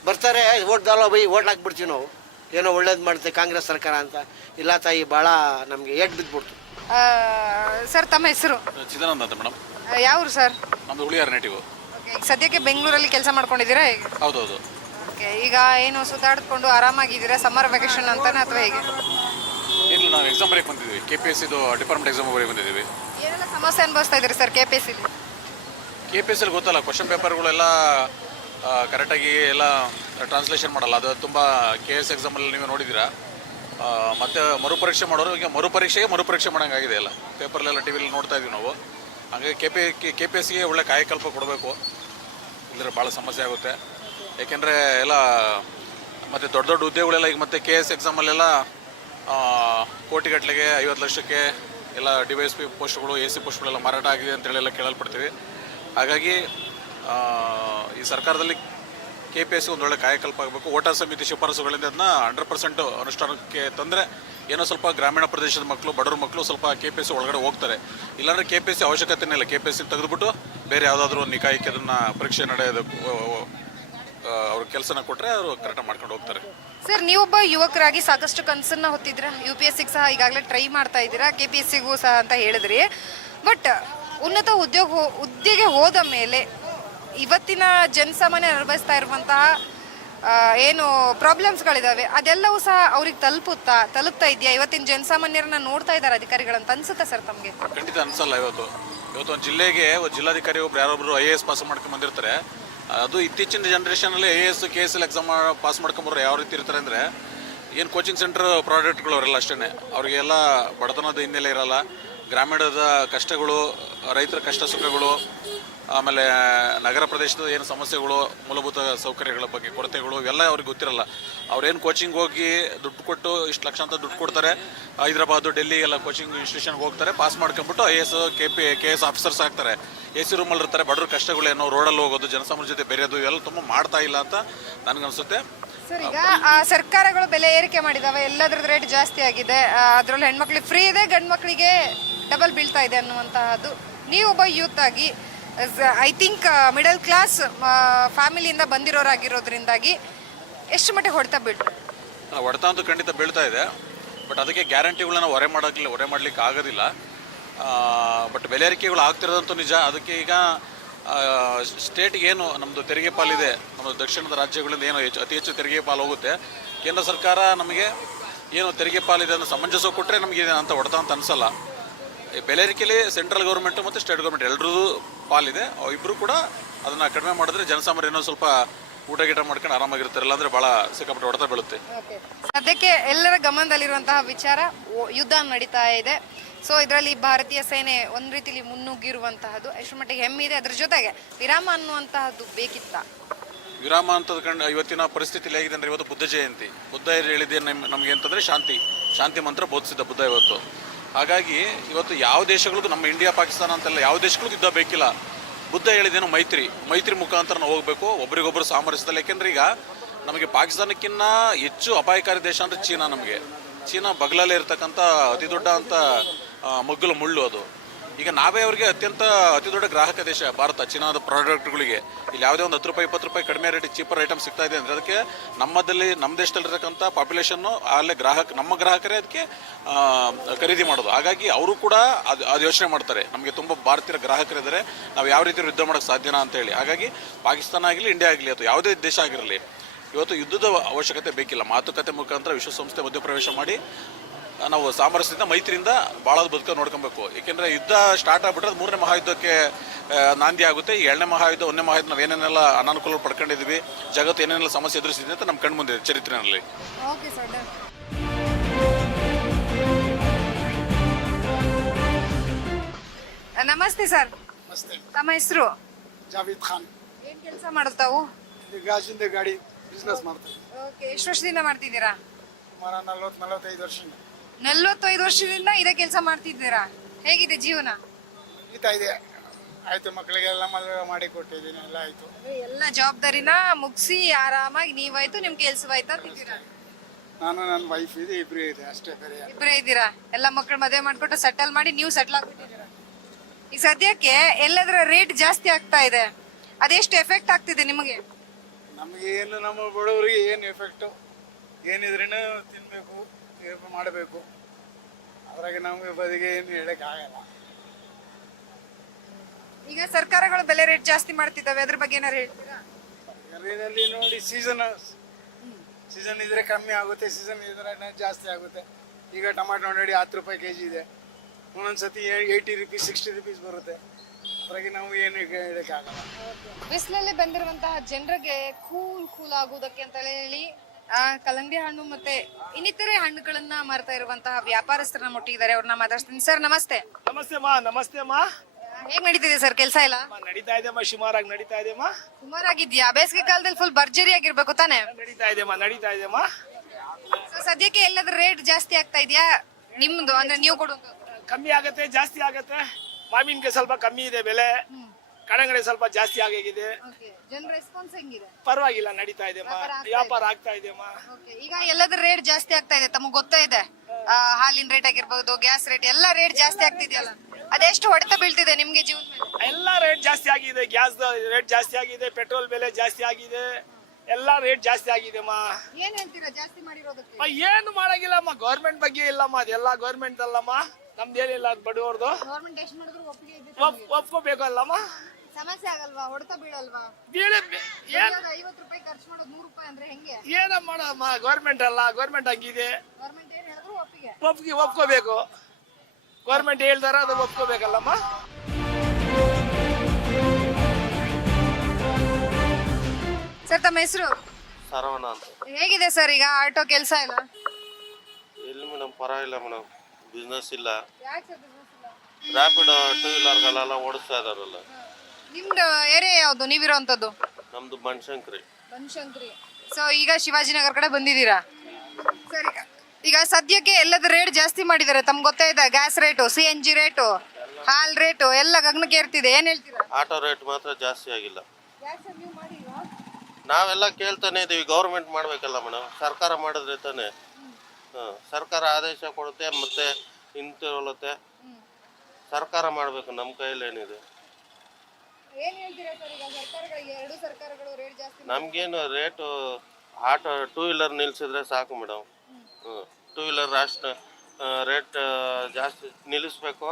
ಬರ್ತಾರೆ ಓಟ್ದಲ್ಲ ಬೈ ಓಟ್ ಹಾಕ್ಬಿಡ್ತೀವಿ ನಾವು. ಏನೋ ಒಳ್ಳೇದು ಮಾಡುತ್ತೆ ಕಾಂಗ್ರೆಸ್ ಸರ್ಕಾರ ಅಂತ. ಇಲ್ಲ ತಾಯಿ ಭಾಳ ನಮಗೆ ಏಟ್ ಬಿದ್ದುಬಿಡ್ತು ಸರ್ ತಮ್ಮ ಹೆಸರು? ಚಿದಾನಂದ ಅಂತ ಮೇಡಮ್. ಯಾವ್ರು ಸರ್? ನಮ್ದು ನೆಟಿವು. ಈಗ ಸದ್ಯಕ್ಕೆ ಬೆಂಗಳೂರಲ್ಲಿ ಕೆಲಸ ಮಾಡ್ಕೊಂಡಿದ್ದೀರಾ ಹೌದು ಹೌದೌದು. ಓಕೆ ಈಗ ಏನು ಸುತ್ತಾಡ್ಕೊಂಡು ಆರಾಮಾಗಿದ್ದೀರಾ? ಸಮ್ಮರ್ ವೆಕೇಶನ್ ಅಂತಾನೆ ಅಥವಾ ಹೇಗೆ? ಇಲ್ಲ ನಾವು ಎಕ್ಸಾಮ್ ಬರೆಯಕ್ಕೆ ಬಂದಿದ್ದೀವಿ. ಕೆ ಪಿ ಎಸ್ ಸಿದು ಡಿಪಾರ್ಟ್ಮೆಂಟ್ ಎಕ್ಸಾಮ್ ಬರೆಯಕ್ಕೆ ಬಂದಿದ್ದೀವಿ. ಏನೆಲ್ಲ ಸಮಸ್ಯೆ ಅನುಭವಿಸ್ತಾ ಇದ್ದೀರಿ sir K P S K P S ಸಿಲಿ ಗೊತ್ತಲ್ಲ ಕ್ವಶನ್ ಪೇಪರ್ಗಳೆಲ್ಲ ಕರೆಕ್ಟಾಗಿ ಎಲ್ಲ ಟ್ರಾನ್ಸ್ಲೇಷನ್ ಮಾಡಲ್ಲ. ಅದು ತುಂಬ ಕೆ ಎಸ್ ಎಕ್ಸಾಮಲ್ಲಿ ನೀವು ನೋಡಿದ್ದೀರಾ. ಆ, ಮತ್ತೆ ಮರುಪರೀಕ್ಷೆ ಮಾಡೋರು ಈಗ ಮರುಪರೀಕ್ಷೆಗೆ ಮರುಪರೀಕ್ಷೆ ಮಾಡೋಂಗಾಗಿದೆ ಎಲ್ಲ. ಪೇಪರ್ಲೆಲ್ಲ ಟಿ ವಿಲಿ ನೋಡ್ತಾ ಇದ್ದೀವಿ ನಾವು. ಹಾಗಾಗಿ ಕೆ ಪಿ ಕೆ ಪಿ ಎಸ್ಗೆ ಒಳ್ಳೆ ಕಾಯಕಲ್ಪ ಕೊಡಬೇಕು. ಇಲ್ಲದ್ರೆ ಭಾಳ ಸಮಸ್ಯೆ ಆಗುತ್ತೆ. ಏಕೆಂದರೆ ಎಲ್ಲ ಮತ್ತು ದೊಡ್ಡ ದೊಡ್ಡ ಹುದ್ದೆಗಳೆಲ್ಲ ಈಗ ಮತ್ತೆ ಕೆ ಎಸ್ ಎಕ್ಸಾಮಲ್ಲೆಲ್ಲ ಕೋಟಿಗಟ್ಟಲೆಗೆ ಐವತ್ತು ಲಕ್ಷಕ್ಕೆ ಎಲ್ಲ ಡಿ ವೈ ಎಸ್ ಪಿ ಪೋಸ್ಟ್ಗಳು, ಎ ಸಿ ಪೋಸ್ಟ್ಗಳೆಲ್ಲ ಮಾರಾಟ ಆಗಿದೆ ಅಂತೇಳಿ ಎಲ್ಲ ಕೇಳಲ್ಪಡ್ತೀವಿ. ಹಾಗಾಗಿ ಈ ಸರ್ಕಾರದಲ್ಲಿ ಕೆ ಪಿ ಎಸ್ ಸಿ ಒಂದು ಒಳ್ಳೆ ಕಾಯಕಲ್ಪ ಆಗಬೇಕು. ವೋಟರ್ ಸಮಿತಿ ಶಿಫಾರಸುಗಳಿಂದ ಅದನ್ನ ಹಂಡ್ರೆಡ್ ಪರ್ಸೆಂಟ್ ಅನುಷ್ಠಾನಕ್ಕೆ ತಂದರೆ ಏನೋ ಸ್ವಲ್ಪ ಗ್ರಾಮೀಣ ಪ್ರದೇಶದ ಮಕ್ಕಳು ಬಡವ್ರ ಮಕ್ಕಳು ಸ್ವಲ್ಪ ಕೆ ಪಿ ಎಸ್ ಒಳಗಡೆ ಹೋಗ್ತಾರೆ. ಇಲ್ಲಾಂದ್ರೆ ಕೆ ಪಿ ಎಸ್ ಸಿ ಅವಶ್ಯಕತೆನೇ ಇಲ್ಲ. ಕೆ ಪಿ ಎಸ್ ತೆಗೆದುಬಿಟ್ಟು ಬೇರೆ ಯಾವುದಾದ್ರೂ ನಿಕಾಯಕ್ಕೆ ಅದನ್ನು ಪರೀಕ್ಷೆ ನಡೆಯೋದಕ್ಕೆ ಅವ್ರ ಕೆಲಸನ ಕೊಟ್ಟರೆ ಅವರು ಕರೆಕ್ಟಾಗಿ ಮಾಡ್ಕೊಂಡು ಹೋಗ್ತಾರೆ. ಸರ್ ನೀವೊಬ್ಬ ಯುವಕರಾಗಿ ಸಾಕಷ್ಟು ಕನಸನ್ನ ಹೊತ್ತಿದ್ರ ಯು ಪಿ ಎಸ್ ಸಿಗೆ ಸಹ ಈಗಾಗಲೇ ಟ್ರೈ ಮಾಡ್ತಾ ಇದ್ದೀರಾ? ಕೆ ಪಿ ಎಸ್ ಸಿಗೂ ಸಹ ಅಂತ ಹೇಳಿದ್ರಿ. ಬಟ್ ಉನ್ನತ ಉದ್ಯೋಗ ಹೋ- ಹುದ್ದೆಗೆ ಹೋದ ಮೇಲೆ ಇವತ್ತಿನ ಜನಸಾಮಾನ್ಯ ಅನುಭವಿಸ್ತಾ ಇರುವಂತಹ ಆ, ಏನು ಪ್ರಾಬ್ಲಮ್ಸ್ಗಳಿದ್ದಾವೆ ಅದೆಲ್ಲವೂ ಸಹ ಅವ್ರಿಗೆ ತಲುಪುತ್ತಾ ತಲುಪ್ತಾ ಇದೆಯಾ? ಇವತ್ತಿನ ಜನಸಾಮಾನ್ಯರನ್ನ ನೋಡ್ತಾ ಇದ್ದಾರೆ ಅಧಿಕಾರಿಗಳಂತ ಅನ್ಸುತ್ತಾ ಸರ್ ತಮಗೆ? ಖಂಡಿತ ಅನ್ಸಲ್ಲ ಇವತ್ತು. ಇವತ್ತು ಒಂದು ಜಿಲ್ಲೆಗೆ ಒಂದು ಜಿಲ್ಲಾಧಿಕಾರಿ ಒಬ್ರು ಯಾರೊಬ್ರು ಐ ಎ ಎಸ್ ಪಾಸ್ ಮಾಡ್ಕೊಂಡು ಬಂದಿರ್ತಾರೆ. ಅದು ಇತ್ತೀಚಿನ ಜನ್ರೇಷನಲ್ಲಿ A S K S L exam pass ಮಾಡ್ಕೊಂಬರೋ ಯಾವ ರೀತಿ ಇರ್ತಾರೆ ಅಂದರೆ, ಏನು ಕೋಚಿಂಗ್ ಸೆಂಟರ್ ಪ್ರಾಡಕ್ಟ್ಗಳು ಅವರೆಲ್ಲ ಅಷ್ಟೇ ಅವರಿಗೆಲ್ಲ ಬಡತನದ ಹಿನ್ನೆಲೆ ಇರಲ್ಲ. ಗ್ರಾಮೀಣದ ಕಷ್ಟಗಳು, ರೈತರ ಕಷ್ಟ ಸುಖಗಳು ಆಮೇಲೆ ನಗರ ಪ್ರದೇಶದ ಏನು ಸಮಸ್ಯೆಗಳು ಮೂಲಭೂತ ಸೌಕರ್ಯಗಳ ಬಗ್ಗೆ ಕೊರತೆಗಳು ಇವೆಲ್ಲ ಅವ್ರಿಗೆ ಗೊತ್ತಿರಲ್ಲ. ಅವ್ರೇನು ಕೋಚಿಂಗ್ ಹೋಗಿ ದುಡ್ಡು ಕೊಟ್ಟು ಇಷ್ಟು ಲಕ್ಷ ಅಂತ ದುಡ್ಡು ಕೊಡ್ತಾರೆ ಹೈದರಾಬಾದು ಡೆಲ್ಲಿ ಎಲ್ಲ ಕೋಚಿಂಗ್ ಇನ್ಸ್ಟಿಟ್ಯೂಷನ್ಗೆ ಹೋಗ್ತಾರೆ pass ಮಾಡ್ಕೊಂಬಿಟ್ಟು I S K P K S officers ಆಗ್ತಾರೆ. ಎ ಸಿ ರೂಮಲ್ಲಿ ಇರ್ತಾರೆ ಬಡವ್ರ ಕಷ್ಟಗಳೇನೋ ರೋಡಲ್ಲಿ ಹೋಗೋದು ಜನಸಾಮಾನ್ಯ ಜೊತೆ ಬೆರೆಯೋದು ಇವೆಲ್ಲ ತುಂಬ ಮಾಡ್ತಾ ಇಲ್ಲ ಅಂತ ನನಗನ್ಸುತ್ತೆ. ಸರ್ ಈಗ ಆ, ಸರ್ಕಾರಗಳು ಬೆಲೆ ಏರಿಕೆ ಮಾಡಿದಾವೆ ಎಲ್ಲದ್ರದ್ದು ರೇಟ್ ಜಾಸ್ತಿ ಆಗಿದೆ ಅದರಲ್ಲಿ ಹೆಣ್ಮಕ್ಳಿಗೆ ಫ್ರೀ ಇದೆ ಗಂಡು ಮಕ್ಕಳಿಗೆ ಡಬಲ್ ಬೀಳ್ತಾ ಇದೆ ಅನ್ನುವಂತಹದ್ದು. ನೀವೊಬ್ಬ ಯೂತ್ ಆಗಿ ಐ ಥಿಂಕ್ ಮಿಡಲ್ ಕ್ಲಾಸ್ ಫ್ಯಾಮಿಲಿಯಿಂದ ಬಂದಿರೋರಾಗಿರೋದ್ರಿಂದಾಗಿ ಎಷ್ಟು ಮಟ್ಟಿಗೆ ಹೊಡೆತ ಅಲ್ಲ, ಹೊಡೆತ ಅಂತೂ ಖಂಡಿತ ಬೀಳ್ತಾ ಇದೆ. ಬಟ್ ಅದಕ್ಕೆ ಗ್ಯಾರಂಟಿಗಳನ್ನ ಹೊರೆ ಮಾಡೋಕ್ಕಿಲ್ಲ ಹೊರೆ ಮಾಡ್ಲಿಕ್ಕೆ ಆಗೋದಿಲ್ಲ. ಬಟ್ ಬೆಲೆರಿಕೆಗಳು ಆಗ್ತಿರೋದಂತೂ ನಿಜ. ಅದಕ್ಕೆ ಈಗ ಸ್ಟೇಟ್ಗೆ ಏನು ನಮ್ಮದು ತೆರಿಗೆ ಪಾಲಿದೆ. ನಮ್ಮದು ದಕ್ಷಿಣದ ರಾಜ್ಯಗಳಿಂದ ಏನು ಹೆಚ್ಚು ಅತಿ ಹೆಚ್ಚು ತೆರಿಗೆ ಪಾಲು ಹೋಗುತ್ತೆ. ಕೇಂದ್ರ ಸರ್ಕಾರ ನಮಗೆ ಏನು ತೆರಿಗೆ ಪಾಲಿದೆ ಅಂತ ಸಮಂಜಸ ಕೊಟ್ಟರೆ ನಮಗೆ ಅಂತ ಹೊಡೆತ ಅಂತ ಅನಿಸಲ್ಲ. ಈ ಬೆಲೆ ಏರಿಕೆಯಲ್ಲಿ ಸೆಂಟ್ರಲ್ ಗೌರ್ಮೆಂಟು ಮತ್ತು ಸ್ಟೇಟ್ ಗೌರ್ಮೆಂಟ್ ಎಲ್ಲರೂ ಪಾಲಿದೆ ಇಬ್ಬರು ಕೂಡ ಅದನ್ನು ಕಡಿಮೆ ಮಾಡಿದ್ರೆ ಜನಸಾಮಾನ್ಯರು ಏನೋ ಸ್ವಲ್ಪ ಊಟ ಗೀಟ ಮಾಡ್ಕೊಂಡು ಆರಾಮಾಗಿರ್ತಾರೆ ಇಲ್ಲಾಂದ್ರೆ ಭಾಳ ಸಿಕ್ಕಾಪಟ್ಟೆ ಹೊಡೆತ ಬೀಳುತ್ತೆ. ಸದ್ಯಕ್ಕೆ ಎಲ್ಲರ ಗಮನದಲ್ಲಿರುವಂತಹ ವಿಚಾರ ಯುದ್ಧ ನಡೀತಾ ಇದೆ. ಸೊ ಇದರಲ್ಲಿ ಭಾರತೀಯ ಸೇನೆ ಒಂದು ರೀತಿಲಿ ಮುನ್ನುಗ್ಗಿರುವಂತಹದ್ದು ಎಷ್ಟು ಮಟ್ಟಿಗೆ ಹೆಮ್ಮೆ ಇದೆ ಅದ್ರ ಜೊತೆಗೆ ವಿರಾಮ ಅನ್ನುವಂತಹದ್ದು ಬೇಕಿತ್ತ? ವಿರಾಮ ಅಂತ ಕಂಡು ಇವತ್ತಿನ ಪರಿಸ್ಥಿತಿ ಹೇಗಿದೆ ಅಂದ್ರೆ ಇವತ್ತು ಬುದ್ಧ ಜಯಂತಿ. ಬುದ್ಧ ಹೇಳಿದೆ ನಮ್- ನಮ್ಗೆ ಅಂತಂದ್ರೆ ಶಾಂತಿ ಶಾಂತಿ ಮಂತ್ರ ಬೋಧಿಸಿದ್ದ ಬುದ್ಧ ಇವತ್ತು. ಹಾಗಾಗಿ ಇವತ್ತು ಯಾವ ದೇಶಗಳಿಗೂ ನಮ್ಮ ಇಂಡಿಯಾ, ಪಾಕಿಸ್ತಾನ ಅಂತೆಲ್ಲ ಯಾವ ದೇಶಗಳಿಗೂ ಯುದ್ಧ ಬೇಕಿಲ್ಲ. ಬುದ್ಧ ಹೇಳಿದೇನು ಮೈತ್ರಿ. ಮೈತ್ರಿ ಮುಖಾಂತರ ನಾವು ಹೋಗ್ಬೇಕು. ಒಬ್ರಿಗೊಬ್ರು ಸಾಮರಸ್ಯದಲ್ಲಿ. ಯಾಕೆಂದ್ರೆ ಈಗ ನಮಗೆ ಪಾಕಿಸ್ತಾನಕ್ಕಿಂತ ಹೆಚ್ಚು ಅಪಾಯಕಾರಿ ದೇಶ ಅಂದರೆ ಚೀನಾ ನಮಗೆ. ಚೀನಾ ಬಗ್ಲಲ್ಲೇ ಇರ್ತಕ್ಕಂಥ ಅತಿ ದೊಡ್ಡ ಅಂತ ಮಗ್ಗಲು ಮುಳ್ಳು ಅದು. ಈಗ ನಾವೇ ಅವರಿಗೆ ಅತ್ಯಂತ ಅತಿ ದೊಡ್ಡ ಗ್ರಾಹಕ ದೇಶ ಭಾರತ, ಚೀನಾದ ಪ್ರಾಡಕ್ಟ್ಗಳಿಗೆ. ಇಲ್ಲಿ ಯಾವುದೇ ಒಂದು ಹತ್ತು ರೂಪಾಯಿ, ಇಪ್ಪತ್ತು ರೂಪಾಯಿ ಕಡಿಮೆ ರೇಟ್ ಚೀಪರ್ ಐಟಮ್ ಸಿಗ್ತಾ ಇದೆ ಅಂದರೆ ಅದಕ್ಕೆ ನಮ್ಮದಲ್ಲಿ ನಮ್ಮ ದೇಶದಲ್ಲಿರತಕ್ಕಂಥ ಪಾಪ್ಯುಲೇಷನ್ನು ಅಲ್ಲೇ ಗ್ರಾಹಕ, ನಮ್ಮ ಗ್ರಾಹಕರೇ ಅದಕ್ಕೆ ಖರೀದಿ ಮಾಡೋದು. ಹಾಗಾಗಿ ಅವರು ಕೂಡ ಅದು ಅದು ಯೋಚನೆ ಮಾಡ್ತಾರೆ. ನಮಗೆ ತುಂಬ ಭಾರತೀಯ ಗ್ರಾಹಕರಿದ್ದಾರೆ ನಾವು ಯಾವ ರೀತಿ ಯುದ್ಧ ಮಾಡೋಕ್ಕೆ ಸಾಧ್ಯನಾ ಅಂತೇಳಿ ಹಾಗಾಗಿ ಪಾಕಿಸ್ತಾನ ಆಗಲಿ, ಇಂಡಿಯಾ ಆಗಲಿ, ಅಥವಾ ಯಾವುದೇ ದೇಶ ಆಗಿರಲಿ, ಇವತ್ತು ಯುದ್ಧದ ಅವಶ್ಯಕತೆ ಬೇಕಿಲ್ಲ. ಮಾತುಕತೆ ಮುಖಾಂತರ ವಿಶ್ವಸಂಸ್ಥೆ ಮಧ್ಯಪ್ರವೇಶ ಮಾಡಿ ನಾವು ಸಾಮರಸ್ಯದಿಂದ ಮೈತ್ರಿಯಿಂದ ಭಾಳ ಬದುಕ ನೋಡ್ಕೊಬೇಕು. ಏಕೆಂದರೆ ಯುದ್ಧ ಸ್ಟಾರ್ಟ್ ಆಗ್ಬಿಟ್ರೆ ಅದು ಮೂರನೇ ಮಹಾಯುದ್ಧಕ್ಕೆ ನಾಂದಿ ಆಗುತ್ತೆ. ಈ ಎರಡನೇ ಮಹಾಯುದ್ಧ ಒಂದನೇ ಮಹಾಯುದ್ಧ ನಾವು ಏನೇನೆಲ್ಲ ಅನಾನುಕೂಲ ಪಡ್ಕೊಂಡಿದ್ವಿ ಜಗತ್ತು ಏನೇನೆಲ್ಲ ಸಮಸ್ಯೆ ಎದುರಿಸಿದೆ ಅಂತ ನಮ್ಮ ಕಣ್ಣು ಮುಂದೆ ಚರಿತ್ರೆಯಲ್ಲಿ ಓಕೆ ಸರ್ ನಮಸ್ತೆ ಸರ್ ನಮಸ್ತೆ. ತಮ್ಮ ಹೆಸರು? ಜಾವೀದ್ ಖಾನ್. ಏನ್ ಕೆಲಸ ಮಾಡ್ತಾವು ಗಾಜಿಂದ ಗಾಡಿ ಬಿಸ್ನೆಸ್ ಮಾಡ್ತಾರೆ ಓಕೆ ಎಷ್ಟು ವರ್ಷದಿಂದ ಮಾಡ್ತಿದ್ದೀರಾ? ಸುಮಾರು ನಲ್ವತ್ತು ನಲವತ್ತೈದು ವರ್ಷದಿಂದ. ನಲ್ವತ್ತೈದು ವರ್ಷದಿಂದ ಇದೇ ಕೆಲಸ ಮಾಡ್ತಿದ್ದೀರಾ? ಹೇಗಿದೆ ಜೀವನ? ನಡೀತಾ ಇದೆ. ಆಯ್ತು ಮಕ್ಕಳಿಗೆಲ್ಲ ಮದುವೆ ಮಾಡಿ ಕೊಟ್ಟಿದ್ದೀನಿ ಎಲ್ಲ ಆಯ್ತು. ಎಲ್ಲ ಜವಾಬ್ದಾರಿನ ಮುಗಿಸಿ ಆರಾಮಾಗಿ ನೀವಾಯ್ತು ನಿಮ್ ಕೆಲ್ಸವಾಯ್ತು ಅಂತಿದ್ದೀರಾ ನಾನು ನನ್ನ ವೈಫ್ ಇದೆ ಇಬ್ರು ಇದೆ ಅಷ್ಟೇ ಬೇರೆ ಯಾರು. ಇಬ್ಬರೇ ಇದ್ದೀರಾ? ಎಲ್ಲ ಮಕ್ಕಳು ಮದುವೆ ಮಾಡ್ಕೊಟ್ಟು ಸೆಟಲ್ ಮಾಡಿ ನೀವು ಸೆಟ್ಲ್ ಆಗ್ಬಿಟ್ಟಿದ್ದೀರಾ? ಈಗ ಸದ್ಯಕ್ಕೆ ಎಲ್ಲದರ ರೇಟ್ ಜಾಸ್ತಿ ಆಗ್ತಾ ಇದೆ. ಅದೆಷ್ಟು ಎಫೆಕ್ಟ್ ಆಗ್ತಿದೆ ನಿಮಗೆ? ನಮಗೆ ಏನು ನಮ್ಮ ಬಡವರಿಗೆ ಏನು ಎಫೆಕ್ಟು ಏನಿದ್ರೂ ತಿನ್ನಬೇಕು ಮಾಡಬೇಕು. ಅದ್ರಾಗೆ ನಮಗೆ ಬದಿಗೆ ಏನು ಹೇಳೋಕ್ಕಾಗಲ್ಲ. ಈಗ ಸರ್ಕಾರಗಳು ಬೆಲೆ ರೇಟ್ ಜಾಸ್ತಿ ಮಾಡ್ತಿದ್ದಾವೆ ಅದ್ರ ಬಗ್ಗೆ ಏನಾರು ಹೇಳ್ತೀರಾ? ನೋಡಿ ಸೀಸನ್ ಸೀಸನ್ ಇದ್ರೆ ಕಮ್ಮಿ ಆಗುತ್ತೆ ಸೀಸನ್ ಇದ್ರೆ ಜಾಸ್ತಿ ಆಗುತ್ತೆ. ಈಗ ಟೊಮಾಟೊ ನೋಡಿ ಹತ್ತು ರೂಪಾಯಿ ಕೆ ಜಿ ಇದೆ ಒಂದೊಂದ್ಸತಿ ಏಯ್ಟಿ ರುಪೀಸ್ ಸಿಕ್ಸ್ಟಿ ರುಪೀಸ್ ಬರುತ್ತೆ. ಅದ್ರಾಗೆ ನಾವು ಏನು ಹೇಳೋಕ್ಕಾಗಲ್ಲ. ಬಿಸಿಲಲ್ಲಿ ಬಂದಿರುವಂತಹ ಜನರಿಗೆ ಕೂಲ್ ಕೂಲ್ ಆಗುವುದಕ್ಕೆ ಅಂತ ಹೇಳಿ ಆ ಕಲ್ಲಂಗಡಿ ಹಣ್ಣು ಮತ್ತೆ ಇನ್ನಿತರೆ ಹಣ್ಣುಗಳನ್ನ ಮಾರ್ತಾ ಇರುವಂತಹ ವ್ಯಾಪಾರಸ್ಥರನ್ನ ಮುಟ್ಟಿದ್ದಾರೆ. ಅವ್ರನ್ನ ಮಾತಾಡ್ತೀನಿ ಸರ್ ನಮಸ್ತೆ. ನಮಸ್ತೆ ಮಾ ನಮಸ್ತೆ ಮಾ. ಹೇಗ್ ನಡೀತಿದೆ ಸರ್ ಕೆಲಸ ಇಲ್ಲ ನಡೀತಾ ಇದೆಯಮ್ಮ ಸುಮಾರಾಗಿ ನಡೀತಾ ಇದೆಮ್ಮ ಸುಮಾರಾಗಿದ್ಯಾ ಬೇಸಿಗೆ ಕಾಲದಲ್ಲಿ ಫುಲ್ ಭರ್ಜರಿ ಆಗಿರ್ಬೇಕು ತಾನೆ? ನಡೀತಾ ಇದೆಮ್ಮ ನಡೀತಾ So, ಸದ್ಯಕ್ಕೆ ಎಲ್ಲಾದ್ರೂ ರೇಟ್ ಜಾಸ್ತಿ ಆಗ್ತಾ ಇದೆಯಾ? ನಿಮ್ದು ಅಂದ್ರೆ ನೀವು ಕೊಡೋದು ಕಮ್ಮಿ ಆಗತ್ತೆ ಜಾಸ್ತಿ ಆಗತ್ತೆ. ಮಾವಿನ್ಗೆ ಸ್ವಲ್ಪ ಕಮ್ಮಿ ಇದೆ ಬೆಲೆ. ಕಡಂಗಡೆ ಸ್ವಲ್ಪ ಜಾಸ್ತಿ ಆಗಿದೆ ಜನ ರೆಸ್ಪಾನ್ಸ್ ಹೆಂಗಿದೆ? ಪರವಾಗಿಲ್ಲ ನಡೀತಾ ಇದೆ ವ್ಯಾಪಾರ ಆಗ್ತಾ ಇದೆಯಮ್ಮ Okay, ಈಗ ಎಲ್ಲದರ ರೇಟ್ ಜಾಸ್ತಿ ಆಗ್ತಾ ಇದೆ ತಮಗೆ ಗೊತ್ತಾ ಇದೆ. ಆ, ಹಾಲಿನ ರೇಟ್ ಆಗಿರ್ಬೋದು ಗ್ಯಾಸ್ ರೇಟ್ ಎಲ್ಲ ರೇಟ್ ಜಾಸ್ತಿ ಆಗ್ತಿದೆಯಲ್ಲ? ಅದೆಷ್ಟು ಹೊಡೆತ ಬೀಳ್ತಿದೆ ನಿಮ್ಗೆ ಜೀವನ ಮೇಲೆ ಎಲ್ಲ ರೇಟ್ ಜಾಸ್ತಿ ಆಗಿದೆ ಗ್ಯಾಸ್ ರೇಟ್ ಜಾಸ್ತಿ ಆಗಿದೆ ಪೆಟ್ರೋಲ್ ಬೆಲೆ ಜಾಸ್ತಿ ಆಗಿದೆ ಎಲ್ಲ ರೇಟ್ ಜಾಸ್ತಿ ಏನ್ ಹೇಳ್ತೀರಾ ಜಾಸ್ತಿ ಮಾಡಿರೋದಕ್ಕೆ? ಅಮ್ಮ, ಏನು ಮಾಡಂಗಿಲ್ಲಮ್ಮ ಗೌರ್ಮೆಂಟ್ ಬಗ್ಗೆ ಇಲ್ಲಮ್ಮ ಅದೆಲ್ಲ ಗೌರ್ಮೆಂಟ್ ಅಲ್ಲಮ್ಮ ನಮ್ದೇನಿಲ್ಲ ಅದು ಬಡವ್ರದು. ಗೌರ್ಮೆಂಟ್ ಎಷ್ಟು ಮಾಡಿದ್ರು ಒಪ್ಪಿಗೆ ಇದೆ ಒಪ್ ಒಪ್ಕೋಬೇಕು ಅಲ್ಲಮ್ಮ ಸಮಸ್ಯೆ ಆಗಲ್ವಾ? ಹೊಡೆತ ಬೀಳಲ್ವಾ? ಬೀಳೆ ಏನ್ ಐವತ್ತು ರೂಪಾಯಿ ಖರ್ಚು ಮಾಡೋದು ನೂರು ರೂಪಾಯಿ ಅಂದ್ರೆ ಹೆಂಗೆ? ಏನಮ್ಮ ಮಾಡಮ್ಮ ಗೌರ್ಮೆಂಟ್ ಅಲ್ಲ ಗೌರ್ಮೆಂಟ್ ಹಂಗಿದೆ. ಗೌರ್ಮೆಂಟ್ ಏನ್ ಹೇಳಿದ್ರು ಒಪ್ಪಿಗೆ. ಒಪ್ಪಿಗೆ ಒಪ್ಕೋಬೇಕು. ಗೌರ್ಮೆಂಟ್ ಹೇಳ್ದಾರ ಅದು ಒಪ್ಕೋಬೇಕಲ್ಲಮ್ಮ? ಸರ್ ತಮ್ಮ ಹೆಸರು? ಸರವಣ ಅಂತ. ಹೇಗಿದೆ ಸರ್ ಈಗ ಆಟೋ ಕೆಲಸ ಎಲ್ಲ? ಇಲ್ಲ ಮೇಡಮ್ ಪರವಾಗಿಲ್ಲ ಮೇಡಮ್ ಬಿಸ್ನೆಸ್ ಇಲ್ಲ. ಯಾಕೆ ಸರ್ ಇಲ್ಲ? ರ್ಯಾಪಿಡ್ ಟೂ ವೀಲರ್ಗಳೆಲ್ಲ ಓಡಿಸ್ತಾ ಇದಾರಲ್ಲ ನಿಮ್ದು ಏರಿಯಾ ಯಾವ್ದು? ನೀವಿರೋಂಥದ್ದು ನಮ್ದು ಬನಶಂಕರಿ. ಬನಶಂಕರಿ. ಸೊ ಈಗ ಶಿವಾಜಿನಗರ ಕಡೆ ಬಂದಿದ್ದೀರಾ? ಸರಿ. ಈಗ ಸದ್ಯಕ್ಕೆ ಎಲ್ಲದ ರೇಟ್ ಜಾಸ್ತಿ ಮಾಡಿದ್ದಾರೆ ತಮ್ಗೆ ಗೊತ್ತೇ ಇದೆ gas rate C N G rate ಹಾಲ್ ರೇಟು ಎಲ್ಲ ಗಗನಕ್ಕೆ ಏರ್ತಿದೆ ಏನು ಹೇಳ್ತೀರಾ? ಆಟೋ ರೇಟ್ ಮಾತ್ರ ಜಾಸ್ತಿ ಆಗಿಲ್ಲ. ನಾವೆಲ್ಲ ಕೇಳ್ತಾನೆ ಇದೀವಿ ಗೌರ್ಮೆಂಟ್ ಮಾಡಬೇಕಲ್ಲ ಮೇಡಮ್ ಸರ್ಕಾರ ಮಾಡಿದ್ರೆ ತಾನೆ. ಹಾಂ ಸರ್ಕಾರ ಆದೇಶ ಕೊಡುತ್ತೆ ಮತ್ತೆ ಹಿಂತಿರುಳುತ್ತೆ ಸರ್ಕಾರ ಮಾಡಬೇಕು ನಮ್ಮ ಕೈಯಲ್ಲೇನಿದೆ. ಏನ್ ಹೇಳ್ತೀರಾ ಸರ್ ಈಗ ಸರ್ಕಾರಗಳಿಗೆ ಎರಡು ಸರ್ಕಾರಗಳು ರೇಟ್ ಜಾಸ್ತಿ ನಮಗೇನು ರೇಟು ಆಟೋ ಟೂ ವೀಲರ್ ನಿಲ್ಸಿದ್ರೆ ಸಾಕು ಮೇಡಮ್ ಟೂ ವೀಲರ್ ರಾಷ್ಟ್ರ ರೇಟ್ ಜಾಸ್ತಿ ನಿಲ್ಲಿಸ್ಬೇಕು.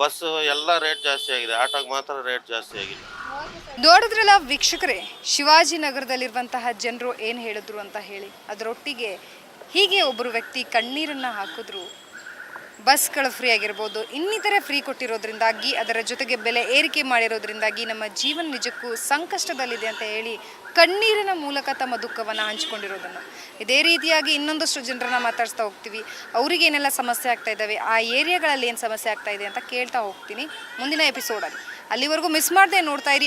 ಬಸ್ ಎಲ್ಲ ರೇಟ್ ಜಾಸ್ತಿ ಆಗಿದೆ. ಆಟೋಗೆ ಮಾತ್ರ ರೇಟ್ ಜಾಸ್ತಿ ಆಗಿದೆ. ನೋಡಿದ್ರಲ್ಲ ವೀಕ್ಷಕರೇ ಶಿವಾಜಿನಗರದಲ್ಲಿರುವಂತಹ ಜನರು ಏನು ಹೇಳಿದ್ರು ಅಂತ ಹೇಳಿ. ಅದರೊಟ್ಟಿಗೆ ಹೀಗೆ ಒಬ್ಬರು ವ್ಯಕ್ತಿ ಕಣ್ಣೀರನ್ನು ಹಾಕಿದ್ರು. ಬಸ್ಗಳು ಫ್ರೀ ಆಗಿರ್ಬೋದು. ಇನ್ನಿತರ ಫ್ರೀ ಕೊಟ್ಟಿರೋದ್ರಿಂದಾಗಿ, ಅದರ ಜೊತೆಗೆ ಬೆಲೆ ಏರಿಕೆ ಮಾಡಿರೋದ್ರಿಂದಾಗಿ ನಮ್ಮ ಜೀವನ ನಿಜಕ್ಕೂ ಸಂಕಷ್ಟದಲ್ಲಿದೆ ಅಂತ ಹೇಳಿ ಕಣ್ಣೀರಿನ ಮೂಲಕ ತಮ್ಮ ದುಃಖವನ್ನು ಹಂಚಿಕೊಂಡಿರೋದನ್ನು. ಇದೇ ರೀತಿಯಾಗಿ ಇನ್ನೊಂದಷ್ಟು ಜನರನ್ನ ಮಾತಾಡ್ತಾ ಹೋಗ್ತೀವಿ. ಅವರಿಗೆ ಏನೆಲ್ಲ ಸಮಸ್ಯೆ ಆಗ್ತಾ ಇದ್ದಾವೆ, ಆ ಏರಿಯಾಗಳಲ್ಲಿ ಏನು ಸಮಸ್ಯೆ ಆಗ್ತಾ ಇದೆ ಅಂತ ಕೇಳ್ತಾ ಹೋಗ್ತೀನಿ ಮುಂದಿನ ಎಪಿಸೋಡಲ್ಲಿ ಅಲ್ಲಿವರೆಗೂ ಮಿಸ್ ಮಾಡದೆ ನೋಡ್ತಾ ಇರಿ.